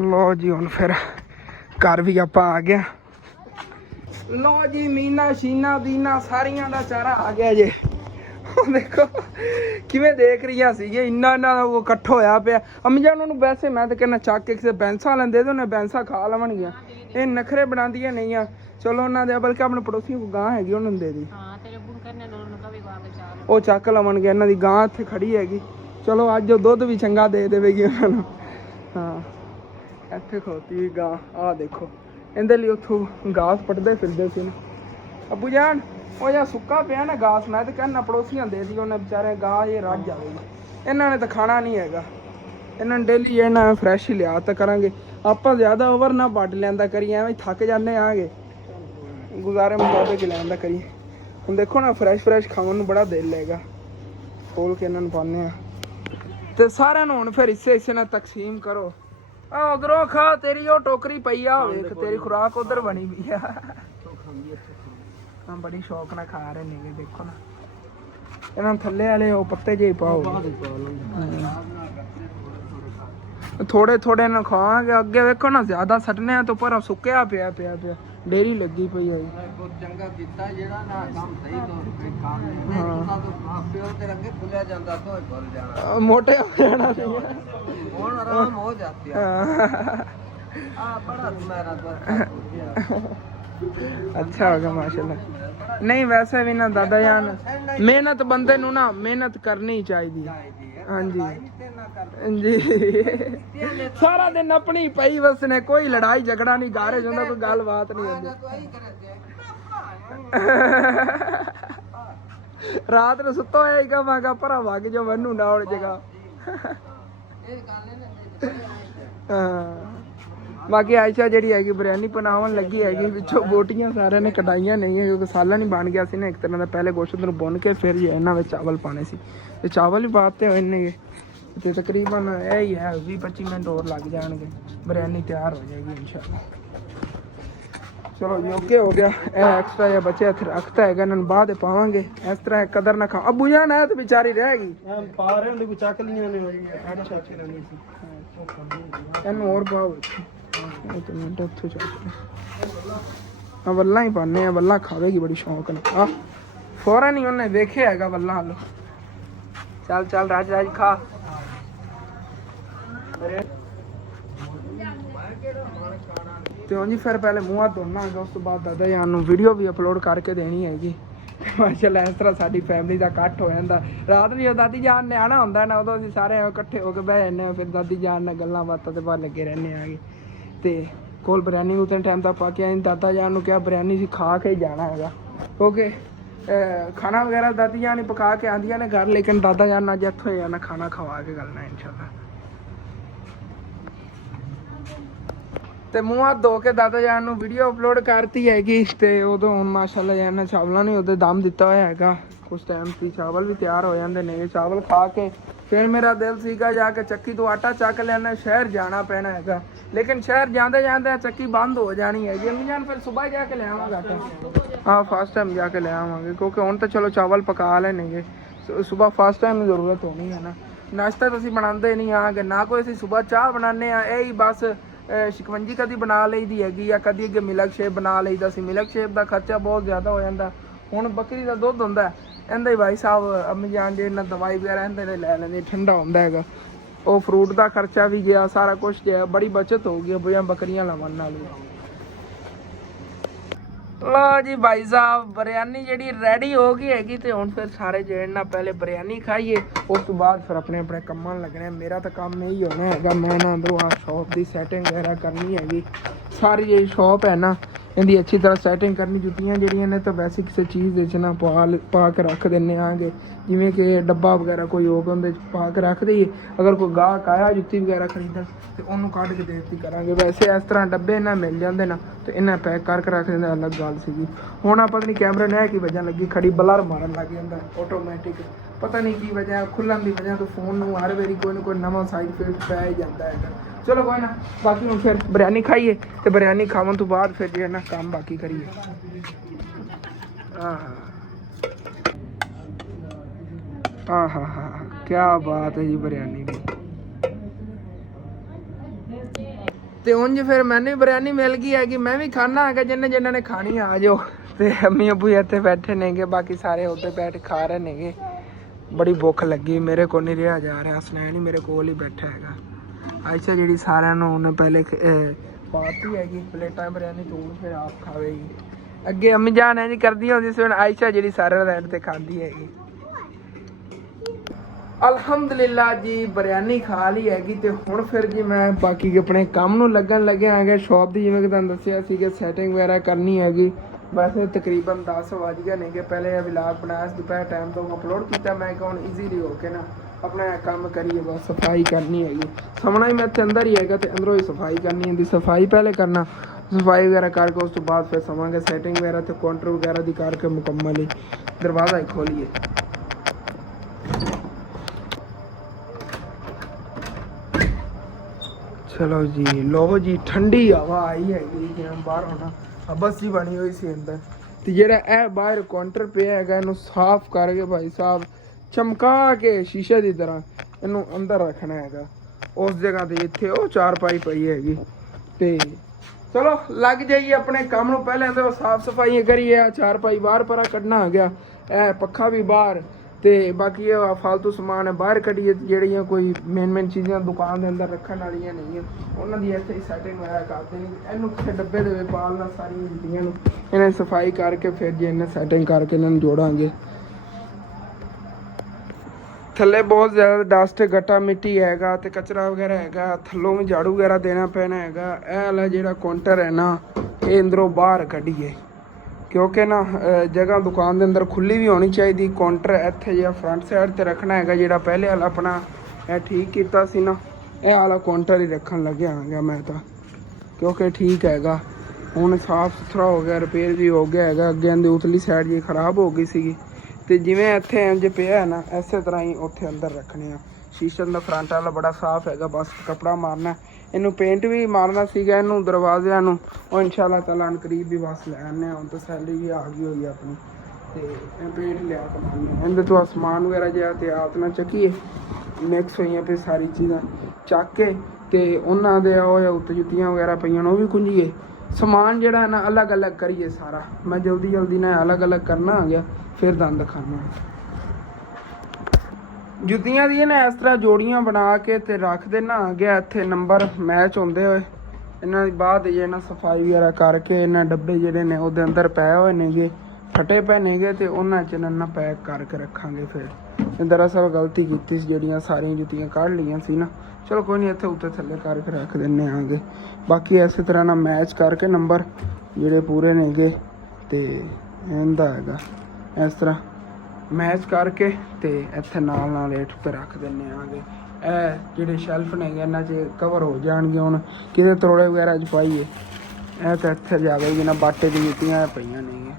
ਲੋ ਜੀ ਹੁਣ ਫਿਰ ਘਰ ਵੀ ਆਪਾਂ ਆ ਗਿਆ। ਲੋ ਜੀ ਮੀਨਾ ਸ਼ੀਨਾ ਦੀਨਾ ਸਾਰੀਆਂ ਦਾ ਚਾਰਾ ਆ ਗਿਆ ਜੇ। ਉਹ ਦੇਖੋ ਕਿਵੇਂ ਦੇਖ ਰਹੀਆਂ ਸੀਗੇ। ਇੰਨਾ ਉਹ ਇਕੱਠ ਹੋਇਆ ਪਿਆ। ਅੰਮੀ ਜਾਨ ਉਹਨੂੰ ਵੈਸੇ ਮੈਂ ਤਾਂ ਕਹਿੰਦਾ ਚੱਕ ਕੇ ਕਿਸੇ ਬੈਂਸਾਂ ਲੈਂਦੇ ਤੇ ਉਹਨੇ ਬੈਂਸਾਂ ਖਾ ਲਵਣਗੀਆਂ। ਇਹ ਨਖਰੇ ਬਣਾਉਂਦੀਆਂ ਨਹੀਂ ਆ। ਚਲੋ ਉਹਨਾਂ ਦੇ ਬਲਕਿ ਆਪਣੇ ਪੜੋਸੀਆਂ ਕੋਲ ਗਾਂ ਹੈਗੀ ਉਹਨਾਂ ਨੂੰ ਦੇ ਦੀ। ਉਹ ਚੱਕ ਲਵਣਗੇ। ਇਹਨਾਂ ਦੀ ਗਾਂ ਇੱਥੇ ਖੜੀ ਹੈਗੀ। ਚਲੋ ਅੱਜ ਉਹ ਦੁੱਧ ਵੀ ਚੰਗਾ ਦੇ ਦੇਵੇਗੀ ਉਹਨਾਂ ਨੂੰ। ਹਾਂ ਇੱਥੇ ਖਲੋਤੀ ਗਾਂ। ਆਹ ਦੇਖੋ ਇਹਦੇ ਲਈ ਉੱਥੋਂ ਗਾਸ ਪੱਟਦੇ ਫਿਰਦੇ ਸੀ। ਅੱਬੂ ਜਾਨ ਉਹ ਜਾਂ ਸੁੱਕਾ ਪਿਆ ਨਾ ਗਾਸ ਮੈਂ ਤਾਂ ਕਹਿੰਦਾ ਪੜੋਸੀਆਂ ਦੇ ਦੀ। ਉਹਨੇ ਵਿਚਾਰੇ ਗਾਂ ਇਹ ਰੱਜ ਜਾਵੇਗੀ। ਇਹਨਾਂ ਨੇ ਤਾਂ ਖਾਣਾ ਨਹੀਂ ਹੈਗਾ। ਇਹਨਾਂ ਨੂੰ ਡੇਲੀ ਇਹਨਾਂ ਫਰੈਸ਼ ਹੀ ਲਿਆ ਤਾਂ ਕਰਾਂਗੇ। ਆਪਾਂ ਜ਼ਿਆਦਾ ਓਵਰ ਨਾ ਵੱਢ ਲੈਂਦਾ ਕਰੀਏ ਐਵੇਂ ਥੱਕ ਜਾਂਦੇ ਆਗੇ। ਗੁਜ਼ਾਰੇ ਮੁਤਾਬਿਕ ਲੈਂਦਾ ਕਰੀਏ। ਹੁਣ ਦੇਖੋ ਨਾ ਫਰੈਸ਼ ਖਾਣ ਨੂੰ ਬੜਾ ਦਿਲ ਹੈਗਾ। ਖੋਲ ਕੇ ਇਹਨਾਂ ਨੂੰ ਪਾਉਂਦੇ ਹਾਂ ਤੇ ਸਾਰਿਆਂ ਨੂੰ ਹੁਣ ਫਿਰ ਹਿੱਸੇ ਨਾਲ ਤਕਸੀਮ ਕਰੋ। ਆ ਉਧਰੋਂ ਖਾ ਤੇਰੀ ਉਹ ਟੋਕਰੀ ਪਈ ਆ ਵੇਖ ਤੇਰੀ ਖੁਰਾਕ ਉਧਰ ਬਣੀ ਪਈ ਆ। ਹਾਂ ਬੜੀ ਸ਼ੌਕ ਨਾਲ ਖਾ ਰਹੇ ਨੇਗੇ। ਦੇਖੋ ਨਾ ਇਹਨਾਂ ਨੂੰ ਥੱਲੇ ਵਾਲੇ ਉਹ ਪੱਤੇ ਜਿਹੇ ਪਾਓ। ਥੋੜੇ ਥੋੜੇ ਨਾ ਖਾਵਾਂਗੇ। ਅੱਗੇ ਵੇਖੋ ਨਾ ਜ਼ਿਆਦਾ ਸੱਟਨੇ ਤੋਂ ਪਰ ਸੁੱਕਿਆ ਪਿਆ ਡੇਰੀ ਲੱਗੀ ਪਈ ਹੈ। ਚੰਗਾ ਕੀਤਾ ਜਿਹੜਾ ਨਾ ਕੰਮ ਸਹੀ ਤੋਂ ਕੰਮ ਨਹੀਂ ਉਹਨਾਂ ਤੋਂ ਪਿਓ ਤੇ ਅੱਗੇ ਖੁੱਲਿਆ ਜਾਂਦਾ ਤੋਂ ਭੁੱਲ ਜਾਣਾ ਮੋਟੇ ਹੋ ਜਾਣਾ ਸੀ। ਹੁਣ ਆਰਾਮ ਹੋ ਜਾਂਦੀ ਆ। ਆ ਬੜਾ ਮੇਰਾ ਤੋਂ ਅੱਛਾ ਹੋ ਗਿਆ ਮਾਸ਼ਾਅੱਲਾ। ਨਹੀਂ ਵੈਸੇ ਵੀ ਨਾ ਦਾਦਾ ਜਾਨ ਮਿਹਨਤ ਬੰਦੇ ਨੂੰ ਨਾ ਮਿਹਨਤ ਕਰਨੀ ਚਾਹੀਦੀ। ਹਾਂਜੀ ਜੀ ਸਾਰਾ ਦਿਨ ਆਪਣੀ ਪਈ ਬਸ ਨੇ ਕੋਈ ਲੜਾਈ ਝਗੜਾ ਨਹੀਂ ਘਰ ਜਾਂਦਾ ਕੋਈ ਗੱਲਬਾਤ ਨਹੀਂ ਹੁੰਦੀ। ਰਾਤ ਨੂੰ ਸੁੱਤਾ ਹੋਇਆ ਹੀਗਾ ਮੈਂ ਕਿਹਾ ਭਰਾ ਵਗ ਜੋ ਮੈਨੂੰ ਨਾ ਉੜ ਜਗਾ। ਬਾਕੀ ਆਇਸ਼ਾ ਜਿਹੜੀ ਹੈਗੀ ਬਿਰਿਆਨੀ ਬਣਾਉਣ ਲੱਗੀ ਹੈਗੀ। ਵਿੱਚੋਂ ਬੋਟੀਆਂ ਸਾਰਿਆਂ ਨੇ ਕਟਾਈਆਂ ਨਹੀਂ ਕਿਉਂਕਿ ਸਾਲਨ ਹੀ ਬਣ ਗਿਆ ਸੀ ਨਾ ਇੱਕ ਤਰ੍ਹਾਂ ਦਾ। ਪਹਿਲੇ ਗੋਸ਼ਤ ਨੂੰ ਭੁੰਨ ਕੇ ਫਿਰ ਇਹਨਾਂ ਵਿੱਚ ਚਾਵਲ ਪਾਣੇ ਸੀ ਤੇ ਚਾਵਲ ਹੀ ਪਾਤੇ ਹੋਏ ਨੇ ਤੇ ਤਕਰੀਬਨ ਇਹ ਹੀ ਹੈ 20-25 ਮਿੰਟ ਹੋਰ ਲੱਗ ਜਾਣਗੇ। ਬਿਰਿਆਨੀ ਤਿਆਰ ਹੋ ਜਾਏਗੀ ਇਨਸ਼ਾਅੱਲਾ। ਚਲੋ ਜੀ ਓਕੇ ਹੋ ਗਿਆ। ਇਹ ਐਕਸਟਰਾ ਜਿਹਾ ਬਚਿਆ ਇੱਥੇ ਰੱਖਤਾ ਹੈਗਾ। ਇਹਨਾਂ ਨੂੰ ਬਾਅਦ ਪਾਵਾਂਗੇ। ਇਸ ਤਰ੍ਹਾਂ ਕਦਰ ਨਾ ਖਾ। ਅੱਬੂ ਜਾਨ ਹੈ ਤੇ ਵਿਚਾਰੀ ਰਹਿ ਗਈ। ਪਾ ਰਹੇ ਹੁੰਦੇ ਕੋਈ ਚੱਕ ਲੀਆਂ ਨੇ ਅੱਛਾ ਇਹਨੂੰ ਹੋਰ ਪਾਓ। ਇੱਕ ਮਿੰਟ ਉੱਥੋਂ ਚੱਲ ਆ ਵੱਲਾਂ ਹੀ ਪਾਉਂਦੇ ਆ। ਵੱਲਾਂ ਖਾਵੇਗੀ ਬੜੀ ਸ਼ੌਂਕ ਨਾਲ। ਆ ਫੌਰਨ ਹੀ ਉਹਨੇ ਵੇਖਿਆ ਹੈਗਾ ਵੱਲਾਂ ਵੱਲ। ਚੱਲ ਰਾਜ ਖਾ। ਤੇ ਉਂਝ ਫਿਰ ਪਹਿਲੇ ਮੂੰਹ ਹੱਥ ਧੋਣਾ ਹੈਗਾ। ਉਸ ਤੋਂ ਬਾਅਦ ਦਾਦਾ ਜਾਨ ਨੂੰ ਵੀਡੀਓ ਵੀ ਅਪਲੋਡ ਕਰਕੇ ਦੇਣੀ ਹੈਗੀ। ਮਾਸ਼ਾਅੱਲਾ ਇਸ ਤਰ੍ਹਾਂ ਸਾਡੀ ਫੈਮਿਲੀ ਦਾ ਇਕੱਠ ਹੋ ਜਾਂਦਾ। ਰਾਤ ਨੂੰ ਦਾਦੀ ਜਾਨ ਨੇ ਆਉਣਾ ਹੁੰਦਾ ਨਾ ਉਦੋਂ ਅਸੀਂ ਸਾਰੇ ਇਕੱਠੇ ਹੋ ਕੇ ਬਹਿ ਜਾਂਦੇ ਹਾਂ। ਫਿਰ ਦਾਦੀ ਜਾਨ ਨਾਲ ਗੱਲਾਂ ਬਾਤਾਂ ਤੇ ਬਾਅਦ ਲੱਗੇ ਰਹਿੰਦੇ ਆਗੇ। ਤੇ ਕੋਲ ਬਿਰਿਆਨੀ ਉਤਨੇ ਟਾਈਮ ਤੱਕ ਪਾ ਕੇ ਆਏ। ਦਾਦਾ ਜਾਨ ਨੂੰ ਕਿਹਾ ਬਿਰਿਆਨੀ ਅਸੀਂ ਖਾ ਕੇ ਹੀ ਜਾਣਾ ਹੈਗਾ ਕਿਉਂਕਿ ਖਾਣਾ ਵਗੈਰਾ ਦਾਦੀ ਜਾਨ ਹੀ ਪਕਾ ਕੇ ਆਉਂਦੀਆਂ ਨੇ ਘਰ। ਲੇਕਿਨ ਦਾਦਾ ਜਾਨ ਨਾਲ ਜਿੱਥੋਂ ਹੀ ਆਉਣਾ ਖਾਣਾ ਖਵਾ ਕੇ ਕਰਨਾ ਇਨਸ਼ਾਅੱਲਾ। ਤੇ ਮੂੰਹ ਹੱਥ ਧੋ ਕੇ ਦਾਦਾ ਜਾਨ ਨੂੰ ਵੀਡੀਓ ਅਪਲੋਡ ਕਰਤੀ ਹੈਗੀ ਤੇ ਉਦੋਂ ਹੁਣ ਮਾਸ਼ਾਅੱਲਾ ਜਾਨ ਚਾਵਲਾਂ ਨੇ ਉਹਦੇ ਦਮ ਦਿੱਤਾ ਹੋਇਆ ਹੈਗਾ। ਕੁਛ ਟਾਈਮ ਸੀ ਚਾਵਲ ਵੀ ਤਿਆਰ ਹੋ ਜਾਂਦੇ ਨੇ। ਚਾਵਲ ਖਾ ਕੇ ਫਿਰ ਮੇਰਾ ਦਿਲ ਸੀਗਾ ਜਾ ਕੇ ਚੱਕੀ ਤੋਂ ਆਟਾ ਚੱਕ ਲੈਣਾ, ਸ਼ਹਿਰ ਜਾਣਾ ਪੈਣਾ ਹੈਗਾ। ਲੇਕਿਨ ਸ਼ਹਿਰ ਜਾਂਦੇ ਜਾਂਦੇ ਚੱਕੀ ਬੰਦ ਹੋ ਜਾਣੀ ਹੈਗੀ। ਅੰਮੀ ਜਾਨ ਫਿਰ ਸਵੇਰ ਜਾ ਕੇ ਲੈ ਆਵਾਂਗਾ ਆਟਾ। ਹਾਂ ਫਸਟ ਟਾਈਮ ਜਾ ਕੇ ਲੈ ਆਵਾਂਗੇ ਕਿਉਂਕਿ ਹੁਣ ਤਾਂ ਚਲੋ ਚਾਵਲ ਪਕਾ ਲੈਣਗੇ। ਸਵੇਰ ਫਸਟ ਟਾਈਮ ਜ਼ਰੂਰਤ ਹੋਣੀ ਹੈ ਨਾ। ਨਾਸ਼ਤਾ ਤਾਂ ਅਸੀਂ ਬਣਾਉਂਦੇ ਨਹੀਂ ਆਗੇ ਨਾ ਕੋਈ। ਅਸੀਂ ਸਵੇਰ ਚਾਹ ਬਣਾਉਂਦੇ ਹਾਂ, ਇਹ ਹੀ ਬਸ ਸ਼ਿਕੰਜੀ ਕਦੀ ਬਣਾ ਲਈਦੀ ਹੈਗੀ ਜਾਂ ਕਦੀ ਅੱਗੇ ਮਿਲਕ ਸ਼ੇਪ ਬਣਾ ਲਈਦਾ ਸੀ। ਮਿਲਕ ਸ਼ੇਪ ਦਾ ਖਰਚਾ ਬਹੁਤ ਜ਼ਿਆਦਾ ਹੋ ਜਾਂਦਾ। ਹੁਣ ਬੱਕਰੀ ਦਾ ਦੁੱਧ ਹੁੰਦਾ ਇਹਦਾ ਹੀ ਭਾਈ ਸਾਹਿਬ ਅੰਮੀ ਜਾਨ ਜੇ ਇਹਨਾਂ ਦਵਾਈ ਵਗੈਰਾ ਇਹਦੇ ਨੇ ਲੈ ਲੈਂਦੇ, ਠੰਡਾ ਹੁੰਦਾ ਹੈਗਾ। ਉਹ ਫਰੂਟ ਦਾ ਖਰਚਾ ਵੀ ਗਿਆ, ਸਾਰਾ ਕੁਛ ਗਿਆ, ਬੜੀ ਬਚਤ ਹੋ ਗਈ ਬਈਆਂ ਬੱਕਰੀਆਂ ਲਾਉਣ ਨਾਲ ਵੀ। ਲਓ ਜੀ ਭਾਈ ਸਾਹਿਬ ਬਿਰਿਆਨੀ ਜਿਹੜੀ ਰੈਡੀ ਹੋ ਗਈ ਹੈਗੀ ਤੇ ਹੁਣ ਫਿਰ ਸਾਰੇ ਜਿਹੜੇ ਨਾ ਪਹਿਲੇ ਬਿਰਿਆਨੀ ਖਾਈਏ, ਉਸ ਤੋਂ ਬਾਅਦ ਫਿਰ ਆਪਣੇ ਆਪਣੇ ਕੰਮਾਂ ਨੂੰ ਲੱਗਣੇ। ਮੇਰਾ ਤਾਂ ਕੰਮ ਇਹੀ ਹੋਣਾ ਹੈਗਾ, ਮੈਂ ਨਾ ਅੰਦਰੋਂ ਆ ਸ਼ੌਪ ਦੀ ਸੈਟਿੰਗ ਵਗੈਰਾ ਕਰਨੀ ਹੈਗੀ। ਸਾਰੀ ਜਿਹੜੀ ਸ਼ੌਪ ਹੈ ਨਾ ਇਹਦੀ ਅੱਛੀ ਤਰ੍ਹਾਂ ਸੈਟਿੰਗ ਕਰਨੀ। ਜੁੱਤੀਆਂ ਜਿਹੜੀਆਂ ਨੇ ਤਾਂ ਵੈਸੇ ਕਿਸੇ ਚੀਜ਼ ਦੇ 'ਚ ਨਾ ਪਾ ਕੇ ਰੱਖ ਦਿੰਦੇ ਆਂਗੇ, ਜਿਵੇਂ ਕਿ ਡੱਬਾ ਵਗੈਰਾ ਕੋਈ ਹੋ ਗਿਆ ਉਹਦੇ 'ਚ ਪਾ ਕੇ ਰੱਖ ਦਈਏ। ਅਗਰ ਕੋਈ ਗਾਹਕ ਆਇਆ ਜੁੱਤੀ ਵਗੈਰਾ ਖਰੀਦਣ ਤੇ ਉਹਨੂੰ ਕੱਢ ਕੇ ਦੇ ਦਿੱਤੀ ਕਰਾਂਗੇ। ਵੈਸੇ ਇਸ ਤਰ੍ਹਾਂ ਡੱਬੇ ਨਾ ਮਿਲ ਜਾਂਦੇ ਨਾ ਤੇ ਇਹਨਾਂ ਪੈਕ ਕਰਕੇ ਰੱਖ ਦਿੰਦੇ, ਅਲੱਗ ਗੱਲ ਸੀਗੀ। ਹੁਣ ਪਤਾ ਨਹੀਂ ਕੈਮਰੇ ਨੇ ਕੀ ਵਜ੍ਹਾ ਲੱਗੀ ਖੜੀ ਬਲਰ ਮਾਰਨ ਲੱਗ ਜਾਂਦਾ ਆਟੋਮੈਟਿਕ, ਪਤਾ ਨਹੀਂ ਕੀ ਵਜ੍ਹਾ ਖੁੱਲਣ ਦੀ ਵਜ੍ਹਾ ਤੋਂ ਫੋਨ ਨੂੰ ਹਰ ਵਾਰੀ ਕੋਈ ਨਾ ਕੋਈ ਨਵਾਂ ਸਾਈਡ ਇਫੈਕਟ ਪੈ ਹੀ ਜਾਂਦਾ ਹੈਗਾ। ਚਲੋ ਕੋਈ ਨਾ, ਬਾਕੀ ਹੁਣ ਫਿਰ ਬਿਰਿਆਨੀ ਖਾਈਏ ਤੇ ਬਿਰਿਆਨੀ ਖਾਣ ਤੋਂ ਬਾਅਦ ਫਿਰ ਜਿਹੜਾ ਨਾ ਕੰਮ ਬਾਕੀ ਕਰੀਏ। ਹਾਂ ਕੀ ਬਾਤ ਹੈ ਜੀ ਬਿਰਿਆਨੀ ਦੀ। ਤੇ ਉਂਝ ਫਿਰ ਮੈਨੂੰ ਵੀ ਬਿਰਿਆਨੀ ਮਿਲ ਗਈ ਹੈਗੀ, ਮੈਂ ਵੀ ਖਾਣਾ ਹੈਗਾ। ਜਿਨ੍ਹਾਂ ਨੇ ਖਾਣੀ ਆ ਜਾਓ। ਤੇ ਅੰਮੀ ਅੱਬੂ ਇੱਥੇ ਬੈਠੇ ਨੇਗੇ, ਬਾਕੀ ਸਾਰੇ ਉੱਧਰ ਬੈਠ ਖਾ ਰਹੇ ਨੇਗੇ। ਬੜੀ ਭੁੱਖ ਲੱਗੀ, ਮੇਰੇ ਕੋਲ ਨਹੀਂ ਰਿਹਾ ਜਾ ਰਿਹਾ। ਸੁਨੈਣ ਹੀ ਮੇਰੇ ਕੋਲ ਹੀ ਬੈਠਾ ਹੈਗਾ। ਆਇਸ਼ਾ ਜਿਹੜੀ ਸਾਰਿਆਂ ਨੂੰ ਉਹਨੇ ਪਹਿਲੇ ਪਾਤੀ ਹੈਗੀ ਪਲੇਟਾਂ ਬਿਰਿਆਨੀ ਤੋਂ, ਫਿਰ ਆਪ ਖਾਵੇਗੀ। ਅੱਗੇ ਅੰਮੀ ਜਾਨ ਇੰਝ ਕਰਦੀ ਹੁੰਦੀ ਸੀ, ਹੁਣ ਆਇਸ਼ਾ ਜਿਹੜੀ ਸਾਰਿਆਂ ਦਾ ਐਂਡ ਤੇ ਖਾਂਦੀ ਹੈਗੀ। ਅਲਹਮਦੁਲਿਲਾ ਜੀ ਬਿਰਿਆਨੀ ਖਾ ਲਈ ਹੈਗੀ ਤੇ ਹੁਣ ਫਿਰ ਜੀ ਮੈਂ ਬਾਕੀ ਆਪਣੇ ਕੰਮ ਨੂੰ ਲੱਗਣ ਲੱਗਿਆ ਹੈਗਾ ਸ਼ੌਪ ਦੀ। ਜਿਵੇਂ ਕਿ ਤੁਹਾਨੂੰ ਦੱਸਿਆ ਸੀ ਕਿ ਸੈਟਿੰਗ ਵਗੈਰਾ ਕਰਨੀ ਹੈਗੀ। ਵੈਸੇ ਤਕਰੀਬਨ 10 ਵੱਜ ਗਏ ਨੇਗੇ। ਪਹਿਲੇ ਇਹ ਵਲੌਗ ਬਣਾਇਆ ਸੀ ਦੁਪਹਿਰ ਟਾਈਮ ਤੋਂ ਅਪਲੋਡ ਕੀਤਾ। ਮੈਂ ਕਿਹਾ ਹੁਣ ਈਜ਼ੀਲੀ ਹੋ ਕੇ ਨਾ ਆਪਣਾ ਕੰਮ ਕਰੀਏ, ਬਸ ਸਫਾਈ ਕਰਨੀ ਹੈਗੀ। ਸਮਾਂ ਹੀ ਮੈਂ ਇੱਥੇ ਅੰਦਰ ਹੀ ਹੈਗਾ ਤੇ ਅੰਦਰੋਂ ਹੀ ਸਫਾਈ ਕਰਨੀ ਹੁੰਦੀ। ਸਫਾਈ ਪਹਿਲੇ ਕਰਨਾ, ਸਫਾਈ ਵਗੈਰਾ ਕਰਕੇ ਉਸ ਤੋਂ ਬਾਅਦ ਫਿਰ ਸਮਾਂਗੇ ਸੈਟਿੰਗ ਵਗੈਰਾ ਤੇ ਕਾਊਂਟਰ ਵਗੈਰਾ ਦੀ ਕਰਕੇ ਮੁਕੰਮਲ ਹੀ। ਦਰਵਾਜ਼ਾ ਹੀ ਖੋਲੀਏ। ਚਲੋ ਜੀ, ਲੋ ਜੀ ਠੰਡੀ ਹਵਾ ਆਈ ਹੈਗੀ ਜਿਵੇਂ ਬਾਹਰ ਹੋਣਾ ਹਬਸ ਜੀ ਬਣੀ ਹੋਈ ਸੀ ਅੰਦਰ। ਤੇ ਜਿਹੜਾ ਇਹ ਬਾਹਰ ਕਾਊਂਟਰ ਪਿਆ ਹੈਗਾ ਇਹਨੂੰ ਸਾਫ਼ ਕਰਕੇ ਭਾਈ ਸਾਹਿਬ ਚਮਕਾ ਕੇ ਸ਼ੀਸ਼ੇ ਦੀ ਤਰ੍ਹਾਂ ਇਹਨੂੰ ਅੰਦਰ ਰੱਖਣਾ ਹੈਗਾ। ਉਸ ਜਗ੍ਹਾ ਤੇ ਇੱਥੇ ਉਹ ਚਾਰਪਾਈ ਪਈ ਹੈਗੀ। ਤੇ ਚਲੋ ਲੱਗ ਜਾਈਏ ਆਪਣੇ ਕੰਮ ਨੂੰ। ਪਹਿਲੇ ਤਾਂ ਸਾਫ਼ ਸਫਾਈ ਕਰੀਏ। ਆ ਚਾਰਪਾਈ ਬਾਹਰ ਪਰਾ ਕੱਢਣਾ ਆ ਗਿਆ, ਇਹ ਪੱਖਾ ਵੀ ਬਾਹਰ ਤੇ ਬਾਕੀ ਇਹ ਫਾਲਤੂ ਸਮਾਨ ਹੈ ਬਾਹਰ ਕੱਢੀਏ। ਜਿਹੜੀਆਂ ਕੋਈ ਮੇਨ ਚੀਜ਼ਾਂ ਦੁਕਾਨ ਦੇ ਅੰਦਰ ਰੱਖਣ ਵਾਲੀਆਂ ਨਹੀਂ ਉਹਨਾਂ ਦੀ ਇੱਥੇ ਹੀ ਸੈਟਿੰਗ ਵਗੈਰਾ ਕਰ ਦੇਣੀ। ਇਹਨੂੰ ਕਿਸੇ ਡੱਬੇ ਦੇ ਵਿੱਚ ਪਾ ਲੈਣਾ ਸਾਰੀਆਂ ਜੁੱਤੀਆਂ ਨੂੰ। ਇਹਨਾਂ ਸਫਾਈ ਕਰਕੇ ਫਿਰ ਜੇ ਇਹਨਾਂ ਸੈਟਿੰਗ ਕਰਕੇ ਇਹਨਾਂ ਨੂੰ ਜੋੜਾਂਗੇ। ਥੱਲੇ ਬਹੁਤ ਜ਼ਿਆਦਾ ਡਸਟ ਗੱਟਾ ਮਿੱਟੀ ਹੈਗਾ ਤੇ ਕਚਰਾ ਵਗੈਰਾ ਹੈਗਾ। ਥੱਲੋਂ ਵੀ ਝਾੜੂ ਵਗੈਰਾ ਦੇਣਾ ਪੈਣਾ ਹੈਗਾ। ਇਹ ਵਾਲਾ ਜਿਹੜਾ ਕਾਊਂਟਰ ਹੈ ਨਾ ਇਹ ਅੰਦਰੋਂ ਬਾਹਰ ਕੱਢੀਏ ਕਿਉਂਕਿ ਨਾ ਜਗ੍ਹਾ ਦੁਕਾਨ ਦੇ ਅੰਦਰ ਖੁੱਲੀ ਵੀ ਹੋਣੀ ਚਾਹੀਦੀ। ਕਾਊਂਟਰ ਇੱਥੇ ਜਿਹੜਾ ਫਰੰਟ ਸਾਈਡ ਤੇ ਰੱਖਣਾ ਹੈਗਾ, ਜਿਹੜਾ ਪਹਿਲੇ ਵਾਲਾ ਆਪਣਾ ਇਹ ਠੀਕ ਕੀਤਾ ਸੀ ਨਾ ਇਹ ਵਾਲਾ ਕਾਊਂਟਰ ਹੀ ਰੱਖਣ ਲੱਗਿਆ ਹੈਗਾ ਮੈਂ ਤਾਂ, ਕਿਉਂਕਿ ਠੀਕ ਹੈਗਾ। ਹੁਣ ਸਾਫ਼ ਸੁਥਰਾ ਹੋ ਗਿਆ, ਰਿਪੇਅਰ ਵੀ ਹੋ ਗਿਆ ਹੈਗਾ। ਅੱਗੇ ਇਹਦੀ ਉਤਲੀ ਸਾਈਡ ਜੀ ਖਰਾਬ ਹੋ ਗਈ ਸੀਗੀ ਤੇ ਜਿਵੇਂ ਇੱਥੇ ਇੰਜ ਪਿਆ ਹੈ ਨਾ ਇਸੇ ਤਰ੍ਹਾਂ ਹੀ ਉੱਥੇ ਅੰਦਰ ਰੱਖਣੇ ਆ। ਸ਼ੀਸ਼ੇ ਦਾ ਫਰੰਟ ਵਾਲਾ ਬੜਾ ਸਾਫ਼ ਹੈਗਾ, ਬਸ ਕੱਪੜਾ ਮਾਰਨਾ। ਇਹਨੂੰ ਪੇਂਟ ਵੀ ਮਾਰਨਾ ਸੀਗਾ ਇਹਨੂੰ ਦਰਵਾਜ਼ਿਆਂ ਨੂੰ, ਉਹ ਇਨਸ਼ਾਅੱਲਾ ਤਾਲਾ ਕਰੀਬ ਵੀ ਬਸ ਲੈ ਆਉਂਦੇ ਹਾਂ। ਹੁਣ ਤਾਂ ਸੈਲਰੀ ਵੀ ਆ ਗਈ ਹੋਈ ਆਪਣੀ ਤੇ ਇਹ ਪੇਂਟ ਲਿਆ ਕੇ ਲਾਉਂਦੇ। ਇਹਦੇ ਤੋਂ ਸਮਾਨ ਵਗੈਰਾ ਜਿਹਾ ਤੇ ਆਪ ਨਾ ਚੱਕੀਏ, ਮਿਕਸ ਹੋਈਆਂ ਪਈ ਸਾਰੀ ਚੀਜ਼ਾਂ ਚੱਕ ਕੇ ਤੇ ਉਹਨਾਂ ਦੇ ਉਹ ਉੱਤੇ ਜੁੱਤੀਆਂ ਵਗੈਰਾ ਪਈਆਂ ਉਹ ਵੀ ਕੁੰਝੀਏ। ਸਮਾਨ ਜਿਹੜਾ ਨਾ ਅਲੱਗ ਅਲੱਗ ਕਰੀਏ ਸਾਰਾ। ਮੈਂ ਜਲਦੀ ਨਾਲ ਅਲੱਗ ਅਲੱਗ ਕਰਨਾ ਆ ਗਿਆ ਫਿਰ ਦੰਦ ਖਾਣਾ। ਜੁੱਤੀਆਂ ਦੀਆਂ ਨਾ ਇਸ ਤਰ੍ਹਾਂ ਜੋੜੀਆਂ ਬਣਾ ਕੇ ਤੇ ਰੱਖ ਦੇਣਾ ਆ ਗਿਆ ਇੱਥੇ ਨੰਬਰ ਮੈਚ ਹੁੰਦੇ ਹੋਏ। ਇਹਨਾਂ ਦੀ ਬਾਅਦ ਜੇ ਨਾ ਸਫਾਈ ਵਗੈਰਾ ਕਰਕੇ ਇਹਨਾਂ ਡੱਬੇ ਜਿਹੜੇ ਨੇ ਉਹਦੇ ਅੰਦਰ ਪਏ ਹੋਏ ਨੇਗੇ, ਫਟੇ ਪਏ ਨੇਗੇ ਤੇ ਉਹਨਾਂ 'ਚ ਨਾ ਪੈਕ ਕਰਕੇ ਰੱਖਾਂਗੇ। ਫਿਰ ਦਰਅਸਲ ਗਲਤੀ ਕੀਤੀ ਸੀ, ਜਿਹੜੀਆਂ ਸਾਰੀਆਂ ਜੁੱਤੀਆਂ ਕੱਢ ਲਈਆਂ ਸੀ ਨਾ। ਚਲੋ ਕੋਈ ਨਹੀਂ, ਇੱਥੇ ਉੱਤੇ ਥੱਲੇ ਕਰਕੇ ਰੱਖ ਦਿੰਦੇ ਆਂਗੇ। ਬਾਕੀ ਇਸੇ ਤਰ੍ਹਾਂ ਨਾਲ ਮੈਚ ਕਰਕੇ ਨੰਬਰ ਜਿਹੜੇ ਪੂਰੇ ਨੇਗੇ ਤੇ ਇਹਦਾ ਹੈਗਾ ਇਸ ਤਰ੍ਹਾਂ ਮੈਚ ਕਰਕੇ ਤੇ ਇੱਥੇ ਨਾਲ ਹੇਠ ਉੱਤੇ ਰੱਖ ਦਿੰਦੇ ਆਂਗੇ। ਇਹ ਜਿਹੜੇ ਸ਼ੈਲਫ ਨੇਗੇ ਇਹਨਾਂ 'ਚ ਕਵਰ ਹੋ ਜਾਣਗੇ। ਹੁਣ ਕਿਤੇ ਤਰੋੜੇ ਵਗੈਰਾ 'ਚ ਪਾਈਏ, ਇਹ ਤਾਂ ਇੱਥੇ ਜਾਵੇਗੀ ਨਾ, ਬਾਟੇ ਦੀ ਜੁੱਤੀਆਂ ਪਈਆਂ ਨੇਗੀਆਂ।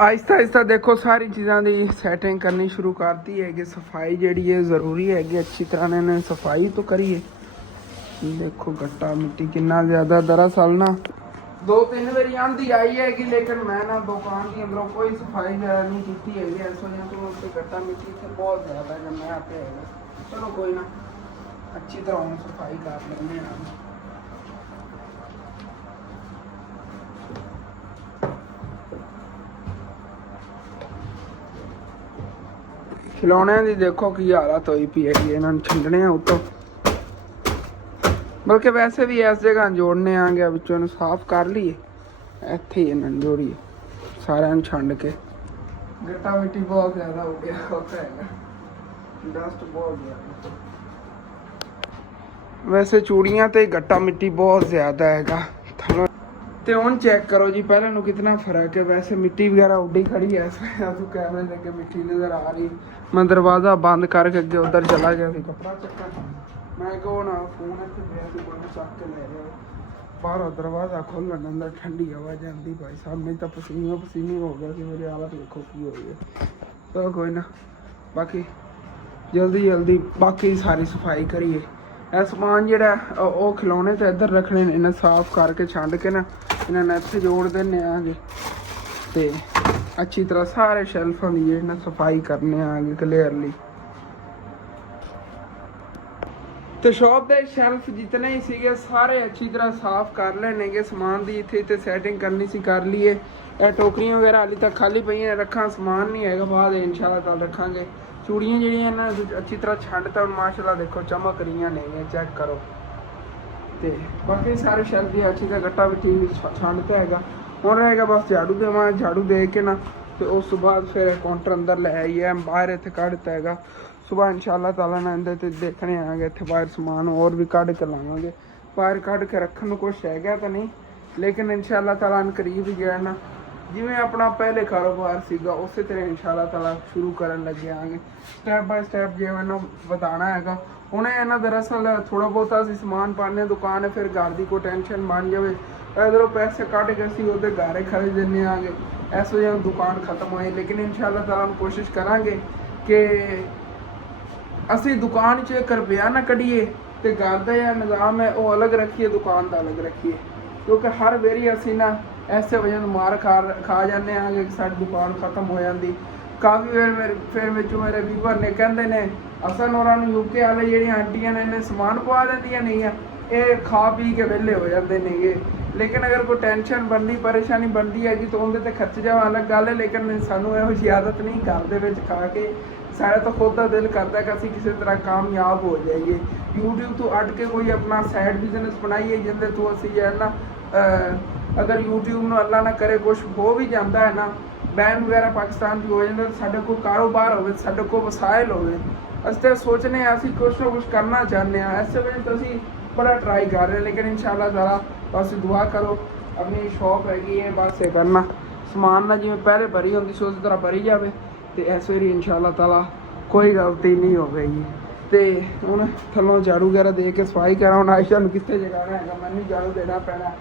ਆਹਿਸਤਾ ਆਹਿਸਤਾ ਦੇਖੋ ਸਾਰੀ ਚੀਜ਼ਾਂ ਦੀ ਸੈਟਿੰਗ ਕਰਨੀ ਸ਼ੁਰੂ ਕਰਤੀ ਹੈ ਕਿ ਸਫਾਈ ਜਿਹੜੀ ਹੈ ਜ਼ਰੂਰੀ ਹੈਗੀ, ਅੱਛੀ ਤਰ੍ਹਾਂ ਨੇ ਸਫਾਈ ਤੋਂ ਕਰੀਏ। ਦੇਖੋ ਗੱਟਾ ਮਿੱਟੀ ਕਿੰਨਾ ਜ਼ਿਆਦਾ, ਦਰਅਸਲ ਨਾ 2-3 ਵਾਰੀ ਆਂਦੀ ਆਈ ਹੈਗੀ, ਲੇਕਿਨ ਮੈਂ ਨਾ ਦੁਕਾਨ ਦੀ ਅੰਦਰੋਂ ਕੋਈ ਸਫਾਈ ਨਹੀਂ ਕੀਤੀ ਹੈਗੀ। ਇਸ ਵਜ੍ਹਾ ਤੋਂ ਉੱਤੇ ਗੱਟਾ ਮਿੱਟੀ ਇੱਥੇ ਬਹੁਤ ਜ਼ਿਆਦਾ ਜੰਮਿਆ ਪਿਆ ਹੈਗਾ। ਚਲੋ ਕੋਈ ਨਾ, ਅੱਛੀ ਤਰ੍ਹਾਂ ਹੁਣ ਸਫਾਈ ਕਰ ਲੈਂਦੇ ਹਾਂ। ਖਿਲੌਣਿਆਂ ਦੀ ਦੇਖੋ ਕੀ ਹਾਲਤ ਹੋਈ ਪਈ ਹੈਗੀ, ਇਹਨਾਂ ਨੂੰ ਛੰਡਣੇ ਆ ਉੱਤੋਂ, ਬਲਕਿ ਵੈਸੇ ਵੀ ਇਸ ਜਗ੍ਹਾ ਜੋੜਨੇ ਆਂਗੇ, ਵਿੱਚੋਂ ਨੂੰ ਸਾਫ਼ ਕਰ ਲਈਏ, ਇੱਥੇ ਹੀ ਇਹਨਾਂ ਨੂੰ ਜੋੜੀਏ ਸਾਰਿਆਂ ਨੂੰ ਛੰਡ ਕੇ। ਗੱਟਾ ਮਿੱਟੀ ਬਹੁਤ ਜ਼ਿਆਦਾ ਹੋ ਗਿਆ ਹੋਤਾ ਹੈਗਾ, ਡਸਟ ਬਹੁਤ ਜ਼ਿਆਦਾ। ਵੈਸੇ ਚੂੜੀਆਂ ਤੇ ਗੱਟਾ ਮਿੱਟੀ ਬਹੁਤ ਜ਼ਿਆਦਾ ਹੈਗਾ ਥੱਲੋਂ। ਤੇ ਹੁਣ ਚੈੱਕ ਕਰੋ ਜੀ ਪਹਿਲਾਂ ਨੂੰ ਕਿਤਨਾ ਫਰਕ ਹੈ। ਵੈਸੇ ਮਿੱਟੀ ਵਗੈरह ਉੱਡੀ ਖੜੀ ਹੈ, ਇਸ ਕੈਮਰੇ ਦੇ ਅੱਗੇ ਮਿੱਟੀ ਨਜ਼ਰ ਆ ਰਹੀ। ਮੈਂ ਦਰਵਾਜ਼ਾ ਬੰਦ ਕਰਕੇ ਅੱਗੇ ਉੱਧਰ ਚਲਾ ਗਿਆ ਸੀ ਕੱਪੜਾ ਚੱਕਣ। ਮੈਂ ਕਿਹਾ ਨਾ ਫੋਨ ਇੱਥੇ ਪਿਆ ਸੀ, ਬੰਦ ਚੱਕ ਕੇ ਲੈ ਰਿਹਾ। ਬਾਹਰੋਂ ਦਰਵਾਜ਼ਾ ਖੋਲ੍ਹਣ ਅੰਦਰ ਠੰਡੀ ਹਵਾ ਜਾਂਦੀ ਭਾਈ ਸਾਹਮਣੇ, ਤਾਂ ਪਸੀਨੋ ਪਸੀਨੀ ਹੋ ਗਿਆ ਸੀ। ਮੇਰੀ ਹਾਲਤ ਦੇਖੋ ਕੀ ਹੋਈ ਹੈ। ਚਲੋ ਕੋਈ ਨਾ, ਬਾਕੀ ਜਲਦੀ ਬਾਕੀ ਸਾਰੀ ਸਫਾਈ ਕਰੀਏ। ਇਹ ਸਮਾਨ ਜਿਹੜਾ ਉਹ ਖਿਲੌਣੇ ਤੇ ਇੱਧਰ ਰੱਖਣੇ ਨੇ, ਇਹਨਾਂ ਸਾਫ਼ ਕਰਕੇ ਛੰਡ ਕੇ ਨਾ ਇਹਨਾਂ ਨੇ ਇੱਥੇ ਜੋੜ ਦਿੰਦੇ ਆਗੇ। ਤੇ ਅੱਛੀ ਤਰ੍ਹਾਂ ਸਾਰੇ ਸ਼ੈਲਫਾਂ ਦੀ ਜਿਹੜੀ ਨਾ ਸਫਾਈ ਕਰਨੇ ਆਗੇ ਕਲੀਅਰਲੀ। ਤੇ ਸ਼ੌਪ ਦੇ ਸ਼ੈਲਫ ਜਿਤਨੇ ਹੀ ਸੀਗੇ ਸਾਰੇ ਅੱਛੀ ਤਰ੍ਹਾਂ ਸਾਫ਼ ਕਰ ਲੈਣਗੇ। ਸਮਾਨ ਦੀ ਇੱਥੇ ਸੈਟਿੰਗ ਕਰਨੀ ਸੀ, ਕਰ ਲਈਏ। ਇਹ ਟੋਕਰੀਆਂ ਵਗੈਰਾ ਹਾਲੇ ਤੱਕ ਖਾਲੀ ਪਈਆਂ ਰੱਖਾਂ, ਸਮਾਨ ਨਹੀਂ ਹੈਗਾ, ਬਾਅਦ ਇਨਸ਼ਾਅੱਲਾ ਤਾਲ ਰੱਖਾਂਗੇ। ਚੂੜੀਆਂ ਜਿਹੜੀਆਂ ਇਹਨਾਂ ਅੱਛੀ ਤਰ੍ਹਾਂ ਛੰਡ ਤਾਂ ਹੁਣ ਮਾਸ਼ਾਅੱਲਾ ਦੇਖੋ ਚਮਕ ਰਹੀਆਂ ਨੇ, ਚੈੱਕ ਕਰੋ। ਤੇ ਬਾਕੀ ਸਾਰੇ ਸ਼ੈਲਫ ਦੀ ਅੱਛੀ ਤਰ੍ਹਾਂ ਗੱਟਾ ਮਿੱਟੀ ਛੰਡ ਤਾਂ ਹੈਗਾ। ਹੁਣ ਰਹੇਗਾ ਬਸ ਝਾੜੂ ਦੇਵਾਂ, ਝਾੜੂ ਦੇ ਕੇ ਨਾ ਤੇ ਉਸ ਤੋਂ ਬਾਅਦ ਫਿਰ ਕਾਊਂਟਰ ਅੰਦਰ ਲੈ ਆਈਏ। ਬਾਹਰ ਇੱਥੇ ਕੱਢ ਦਿੱਤਾ ਹੈਗਾ, ਸੁਬਾਹ ਇਨਸ਼ਾਅੱਲਾ ਤਾਲਾ ਨਾਲ ਇਹਦੇ ਤੇ ਦੇਖਣੇ ਆਂਗੇ। ਇੱਥੇ ਬਾਹਰ ਸਮਾਨ ਹੋਰ ਵੀ ਕੱਢ ਕੇ ਲਾਵਾਂਗੇ। ਬਾਹਰ ਕੱਢ ਕੇ ਰੱਖਣ ਨੂੰ ਕੁਛ ਹੈਗਾ ਤਾਂ ਨਹੀਂ, ਲੇਕਿਨ ਇਨਸ਼ਾਅੱਲਾ ਤਾਲਾ ਕਰੀਬ ਹੀ ਗਿਆ ਨਾ, ਜਿਵੇਂ ਆਪਣਾ ਪਹਿਲੇ ਕਾਰੋਬਾਰ ਸੀਗਾ ਉਸੇ ਤਰ੍ਹਾਂ ਇਨਸ਼ਾਅੱਲਾ ਤਾਲਾ ਸ਼ੁਰੂ ਕਰਨ ਲੱਗੇ ਆਂਗੇ। ਸਟੈਪ ਬਾਏ ਸਟੈਪ ਜਿਵੇਂ ਇਹਨੂੰ ਵਧਾਉਣਾ ਹੈਗਾ। ਹੁਣ ਇਹਨਾਂ ਦਰਅਸਲ ਥੋੜ੍ਹਾ ਬਹੁਤਾ ਅਸੀਂ ਸਮਾਨ ਪਾਉਂਦੇ ਦੁਕਾਨ, ਫਿਰ ਘਰ ਦੀ ਕੋਈ ਟੈਨਸ਼ਨ ਬਣ ਜਾਵੇ, ਇੱਧਰੋਂ ਪੈਸੇ ਕੱਢ ਕੇ ਅਸੀਂ ਉਹਦੇ ਘਰ ਖਰੀਦ ਦਿੰਦੇ ਆਂਗੇ। ਇਸ ਵਜ੍ਹਾ ਦੁਕਾਨ ਖਤਮ ਹੋਈ, ਲੇਕਿਨ ਇਨਸ਼ਾਅੱਲਾ ਤਾਲਾ ਨੂੰ ਕੋਸ਼ਿਸ਼ ਕਰਾਂਗੇ ਕਿ ਅਸੀਂ ਦੁਕਾਨ 'ਚ 1 ਰੁਪਇਆ ਨਾ ਕੱਢੀਏ ਤੇ ਘਰ ਦਾ ਜਿਹੜਾ ਨਿਜ਼ਾਮ ਹੈ ਉਹ ਅਲੱਗ ਰੱਖੀਏ, ਦੁਕਾਨ ਦਾ ਅਲੱਗ ਰੱਖੀਏ। ਕਿਉਂਕਿ ਹਰ ਵਾਰੀ ਅਸੀਂ ਨਾ ਐਸੇ ਵਜ੍ਹਾ ਨੂੰ ਮਾਰ ਖਾ ਜਾਂਦੇ ਆਂਗੇ ਕਿ ਸਾਡੀ ਦੁਕਾਨ ਖਤਮ ਹੋ ਜਾਂਦੀ। ਕਾਫੀ ਵਾਰ ਫਿਰ ਵਿੱਚੋਂ ਮੇਰੇ ਵੀਵਰ ਨੇ ਕਹਿੰਦੇ ਨੇ ਅਸਲ ਉਹਨਾਂ ਨੂੰ UK ਵਾਲੇ ਜਿਹੜੀਆਂ ਆਂਟੀਆਂ ਨੇ ਇਹਨੇ ਸਮਾਨ ਪਵਾ ਦਿੰਦੀਆਂ ਨੇਗੀਆਂ, ਇਹ ਖਾ ਪੀ ਕੇ ਵਿਹਲੇ ਹੋ ਜਾਂਦੇ ਨੇਗੇ। ਲੇਕਿਨ ਅਗਰ ਕੋਈ ਟੈਨਸ਼ਨ ਬਣਦੀ, ਪਰੇਸ਼ਾਨੀ ਬਣਦੀ ਹੈਗੀ ਤਾਂ ਉਹਦੇ ਤੇ ਖਰਚ ਜਾਵਾ ਅਲੱਗ ਗੱਲ ਹੈ। ਲੇਕਿਨ ਸਾਨੂੰ ਇਹੋ ਜਿਹੀ ਆਦਤ ਨਹੀਂ, ਘਰ ਦੇ ਵਿੱਚ ਖਾ ਕੇ ਸਾਡਾ ਤਾਂ ਖੁਦ ਦਾ ਦਿਲ ਕਰਦਾ ਕਿ ਅਸੀਂ ਕਿਸੇ ਤਰ੍ਹਾਂ ਕਾਮਯਾਬ ਹੋ ਜਾਈਏ। YouTube ਤੋਂ ਅੱਡ ਕੇ ਕੋਈ ਆਪਣਾ ਸਾਈਡ ਬਿਜ਼ਨਸ ਬਣਾਈਏ ਜਿਹਦੇ ਤੋਂ ਅਸੀਂ ਨਾ ਅਗਰ YouTube ਨੂੰ ਅੱਲਾ ਨਾ ਕਰੇ ਕੁਛ ਹੋ ਵੀ ਜਾਂਦਾ ਹੈ ਨਾ, ਬੈਨ ਵਗੈਰਾ ਪਾਕਿਸਤਾਨ ਦੀ ਹੋ ਜਾਂਦਾ, ਸਾਡੇ ਕੋਲ ਕਾਰੋਬਾਰ ਹੋਵੇ, ਸਾਡੇ ਕੋਲ ਵਸਾਇਲ ਹੋਵੇ। ਅਸੀਂ ਤਾਂ ਸੋਚਦੇ ਹਾਂ ਅਸੀਂ ਕੁਛ ਨਾ ਕੁਛ ਕਰਨਾ ਚਾਹੁੰਦੇ ਹਾਂ। ਇਸੇ ਵਜ੍ਹਾ ਤੋਂ ਅਸੀਂ ਬੜਾ ਟਰਾਈ ਕਰ ਰਹੇ, ਲੇਕਿਨ ਇਨਸ਼ਾਅੱਲਾ ਤਾਲਾ ਬਸ ਦੁਆ ਕਰੋ। ਆਪਣੀ ਸ਼ੌਪ ਹੈਗੀ ਹੈ ਬਸ ਇਹ ਕਰਨਾ, ਸਮਾਨ ਨਾ ਜਿਵੇਂ ਪਹਿਲੇ ਭਰੀ ਹੁੰਦੀ ਸੀ ਉਸੇ ਤਰ੍ਹਾਂ ਭਰੀ ਜਾਵੇ। ਤੇ ਇਸ ਵਾਰੀ ਇਨਸ਼ਾਅੱਲਾ ਤਾਲਾ ਕੋਈ ਗਲਤੀ ਨਹੀਂ ਹੋਵੇਗੀ। ਤੇ ਹੁਣ ਥੱਲੋਂ ਝਾੜੂ ਵਗੈਰਾ ਦੇ ਕੇ ਸਫਾਈ ਕਰਾਂ। ਹੁਣ ਆਇਸ਼ਾ ਨੂੰ ਕਿੱਥੇ ਜਗਾਉਣਾ ਹੈਗਾ, ਮੈਨੂੰ ਝਾੜੂ ਦੇਣਾ ਪੈਣਾ।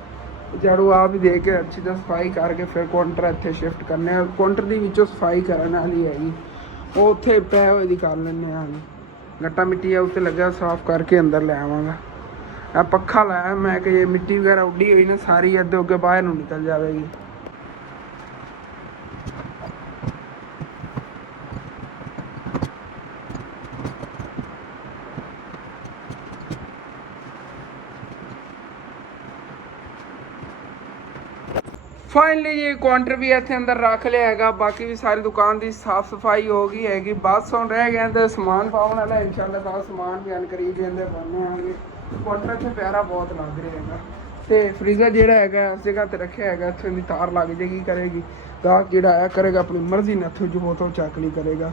ਝਾੜੂ ਆਪ ਹੀ ਦੇ ਕੇ ਅੱਛੀ ਤਰ੍ਹਾਂ ਸਫਾਈ ਕਰਕੇ ਫਿਰ ਕਾਊਂਟਰ ਇੱਥੇ ਸ਼ਿਫਟ ਕਰਨੇ ਆ। ਕਾਊਂਟਰ ਦੀ ਵਿੱਚੋਂ ਸਫਾਈ ਕਰਨ ਵਾਲੀ ਹੈਗੀ, ਉਹ ਉੱਥੇ ਪੈ ਹੋਏ ਦੀ ਕਰ ਲੈਂਦੇ ਹਾਂ। ਗੱਟਾ ਮਿੱਟੀ ਆ ਉੱਤੇ ਲੱਗਾ, ਸਾਫ਼ ਕਰਕੇ ਅੰਦਰ ਲੈ ਆਵਾਂਗਾ। ਇਹ ਪੱਖਾ ਲਾਇਆ ਮੈਂ ਕਿ ਇਹ ਮਿੱਟੀ ਵਗੈਰਾ ਉੱਡੀ ਹੋਈ ਨਾ ਸਾਰੀ ਅੱਧੇ ਅੱਗੇ ਬਾਹਰ ਨੂੰ ਨਿਕਲ ਜਾਵੇਗੀ। ਫਾਈਨਲੀ ਜੀ ਕਾਊਂਟਰ ਵੀ ਇੱਥੇ ਅੰਦਰ ਰੱਖ ਲਿਆ ਹੈਗਾ। ਬਾਕੀ ਵੀ ਸਾਰੀ ਦੁਕਾਨ ਦੀ ਸਾਫ਼ ਸਫਾਈ ਹੋ ਗਈ ਹੈਗੀ। ਬਸ ਹੁਣ ਰਹਿ ਗਿਆ ਤੇ ਸਮਾਨ ਪਾਉਣ ਵਾਲਾ। ਇਨਸ਼ਾਅੱਲਾ ਤਾਂ ਸਮਾਨ ਵੀ ਅਨਕਰੀਬ ਜਾਂਦੇ ਬਣਨੇ ਆਂਗੇ। ਕਾਊਂਟਰ ਇੱਥੇ ਪਿਆਰਾ ਬਹੁਤ ਲੱਗ ਰਿਹਾ ਹੈਗਾ। ਤੇ ਫ੍ਰੀਜ਼ਰ ਜਿਹੜਾ ਹੈਗਾ ਇਸ ਜਗ੍ਹਾ ਤੇ ਰੱਖਿਆ ਹੈਗਾ, ਇੱਥੇ ਦੀ ਤਾਰ ਲੱਗ ਜਾਏਗੀ ਕਰੇਗੀ। ਗਾਹਕ ਜਿਹੜਾ ਆਇਆ ਕਰੇਗਾ ਆਪਣੀ ਮਰਜ਼ੀ ਨਾਲ ਇੱਥੋਂ ਜੋ ਤੋਂ ਚੱਕ ਲਈ ਕਰੇਗਾ।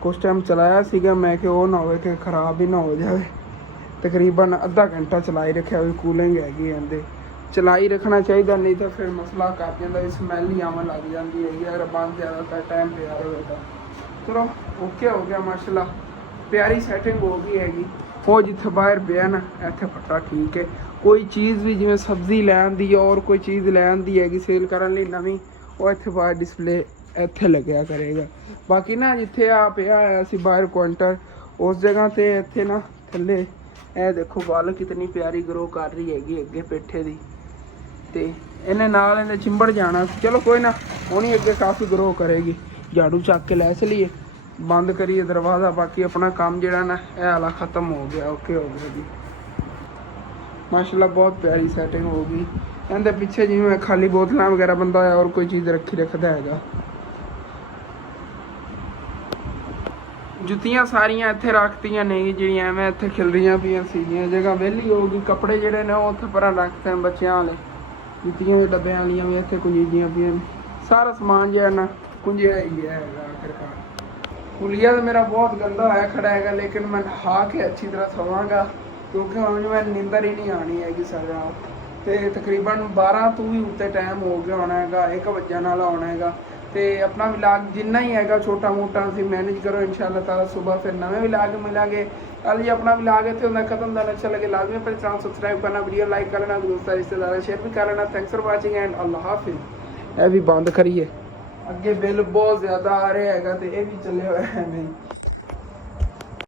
ਕੁਛ ਟਾਈਮ ਚਲਾਇਆ ਸੀਗਾ ਮੈਂ ਕਿ ਉਹ ਨਾ ਹੋਵੇ ਕਿ ਖਰਾਬ ਹੀ ਨਾ ਹੋ ਜਾਵੇ। ਤਕਰੀਬਨ ਅੱਧਾ ਘੰਟਾ ਚਲਾਈ ਰੱਖਿਆ ਵੀ ਕੂਲਿੰਗ ਹੈਗੀ ਇਹਦੇ। ਚਲਾਈ ਰੱਖਣਾ ਚਾਹੀਦਾ, ਨਹੀਂ ਤਾਂ ਫਿਰ ਮਸਲਾ ਕਰ ਜਾਂਦਾ ਵੀ ਸਮੈਲ ਹੀ ਆਉਣ ਲੱਗ ਜਾਂਦੀ ਹੈਗੀ ਅਗਰ ਬੰਦ ਜ਼ਿਆਦਾਤਰ ਟਾਈਮ ਪਿਆ ਰਹੇ ਤਾਂ। ਚਲੋ ਓਕੇ ਹੋ ਗਿਆ ਮਾਸ਼ਾਅੱਲਾ, ਪਿਆਰੀ ਸੈਟਿੰਗ ਹੋ ਗਈ ਹੈਗੀ। ਉਹ ਜਿੱਥੇ ਬਾਹਰ ਪਿਆ ਨਾ ਇੱਥੇ ਫੱਟਾ ਠੀਕ ਹੈ। ਕੋਈ ਚੀਜ਼ ਵੀ ਜਿਵੇਂ ਸਬਜ਼ੀ ਲੈਣ ਦੀ ਔਰ ਕੋਈ ਚੀਜ਼ ਲੈਣ ਦੀ ਹੈਗੀ ਸੇਲ ਕਰਨ ਲਈ ਨਵੀਂ, ਉਹ ਇੱਥੇ ਬਾਹਰ ਡਿਸਪਲੇ ਇੱਥੇ ਲੱਗਿਆ ਕਰੇਗਾ। ਬਾਕੀ ਨਾ ਜਿੱਥੇ ਆ ਪਿਆ ਹੋਇਆ ਸੀ ਬਾਹਰ ਕੁਆਂਟਰ, ਉਸ ਜਗ੍ਹਾ ਤੇ ਇੱਥੇ ਨਾ ਥੱਲੇ ਇਹ ਦੇਖੋ ਵੱਲ ਕਿਤਨੀ ਪਿਆਰੀ ਗਰੋ ਕਰ ਰਹੀ ਹੈਗੀ ਅੱਗੇ ਪੇਠੇ ਦੀ। ਤੇ ਇਹਨੇ ਨਾਲ ਇਹਨੇ ਚਿੰਬੜ ਜਾਣਾ। ਚਲੋ ਕੋਈ ਨਾ, ਹੁਣੀ ਅੱਗੇ ਕਾਫੀ ਗਰੋ ਕਰੇਗੀ। ਝਾੜੂ ਚੱਕ ਕੇ ਲੈ ਚਲੀਏ, ਬੰਦ ਕਰੀਏ ਦਰਵਾਜ਼ਾ। ਬਾਕੀ ਆਪਣਾ ਕੰਮ ਜਿਹੜਾ ਨਾ ਇਹ ਵਾਲਾ ਖਤਮ ਹੋ ਗਿਆ, ਓਕੇ ਹੋ ਗਿਆ ਜੀ ਮਾਸ਼ਾਅੱਲਾ। ਬਹੁਤ ਪਿਆਰੀ ਸੈਟਿੰਗ ਹੋ ਗਈ। ਇਹਦੇ ਪਿੱਛੇ ਜਿਵੇਂ ਖਾਲੀ ਬੋਤਲਾਂ ਵਗੈਰਾ ਬੰਦਾ ਔਰ ਕੋਈ ਚੀਜ਼ ਰੱਖਦਾ ਹੈਗਾ। ਜੁੱਤੀਆਂ ਸਾਰੀਆਂ ਇੱਥੇ ਰੱਖਤੀਆਂ ਨੇ ਜਿਹੜੀਆਂ ਐਵੇਂ ਇੱਥੇ ਖਿਲਰੀਆਂ ਪਈਆਂ ਸੀਗੀਆਂ। ਜਗ੍ਹਾ ਵਿਹਲੀ ਹੋ ਗਈ। ਕੱਪੜੇ ਜਿਹੜੇ ਨੇ ਉਹ ਉੱਥੇ ਪਰਾਂ ਰੱਖਤੇ ਬੱਚਿਆਂ ਵਾਲੇ। ਜੁੱਤੀਆਂ ਦੇ ਡੱਬਿਆਂ ਵਾਲੀਆਂ ਵੀ ਇੱਥੇ ਕੁੰਜੀਆਂ ਪਈਆਂ ਨੇ। ਸਾਰਾ ਸਮਾਨ ਜਿਹੜਾ ਨਾ ਕੁੰਜਿਆ ਹੀ ਹੈਗਾ ਆਖਿਰਕਾਰ। ਹੁਲੀਆ ਤਾਂ ਮੇਰਾ ਬਹੁਤ ਗੰਦਾ ਹੋਇਆ ਖੜਾ ਹੈਗਾ, ਲੇਕਿਨ ਮੈਂ ਨਹਾ ਕੇ ਅੱਛੀ ਤਰ੍ਹਾਂ ਸੋਵਾਂਗਾ ਕਿਉਂਕਿ ਹੁਣ ਮੈਂ ਨੀਂਦਰ ਹੀ ਨਹੀਂ ਆਉਣੀ ਹੈਗੀ ਸਾਰਾ। ਤੇ ਤਕਰੀਬਨ 12 ਤੋਂ ਵੀ ਉੱਤੇ ਟਾਈਮ ਹੋ ਗਿਆ ਹੋਣਾ ਹੈਗਾ, 1 ਵਜਣ ਵਾਲਾ ਹੋਣਾ ਹੈਗਾ। ਤੇ ਆਪਣਾ ਵਲੌਗ ਜਿੰਨਾ ਹੀ ਹੈਗਾ ਛੋਟਾ ਮੋਟਾ ਅਸੀਂ ਮੈਨੇਜ ਕਰੋ ਇਨਸ਼ਾਅੱਲਾ ਤਾਲਾ। ਸੁਬਹ ਫਿਰ ਨਵੇਂ ਵਲੌਗ ਮਿਲਾਂਗੇ। ਕੱਲ ਜੀ ਆਪਣਾ ਵਲੌਗ ਇੱਥੇ ਹੁੰਦਾ ਖਤਮ। ਦਾ ਅੱਛਾ ਲੱਗੇ ਲਾਜ਼ਮੀ ਆਪਣੇ ਚੈਨਲ ਸਬਸਕ੍ਰਾਈਬ ਕਰਨਾ, ਵੀਡੀਓ ਲਾਈਕ ਕਰਨਾ, ਦੋਸਤਾਂ ਰਿਸ਼ਤੇਦਾਰਾਂ ਸ਼ੇਅਰ ਵੀ ਕਰ ਲੈਣਾ। ਥੈਂਕਸ ਫॉर ਵਾਚਿੰਗ ਐਂਡ ਅੱਲਾਹ ਹਾਫਿਜ਼। ਇਹ ਵੀ ਬੰਦ ਕਰੀਏ, ਅੱਗੇ ਬਿੱਲ ਬਹੁਤ ਜ਼ਿਆਦਾ ਆ ਰਿਹਾ ਹੈਗਾ ਤੇ ਇਹ ਵੀ ਚੱਲੇ ਹੋਇਆ ਐਵੇਂ।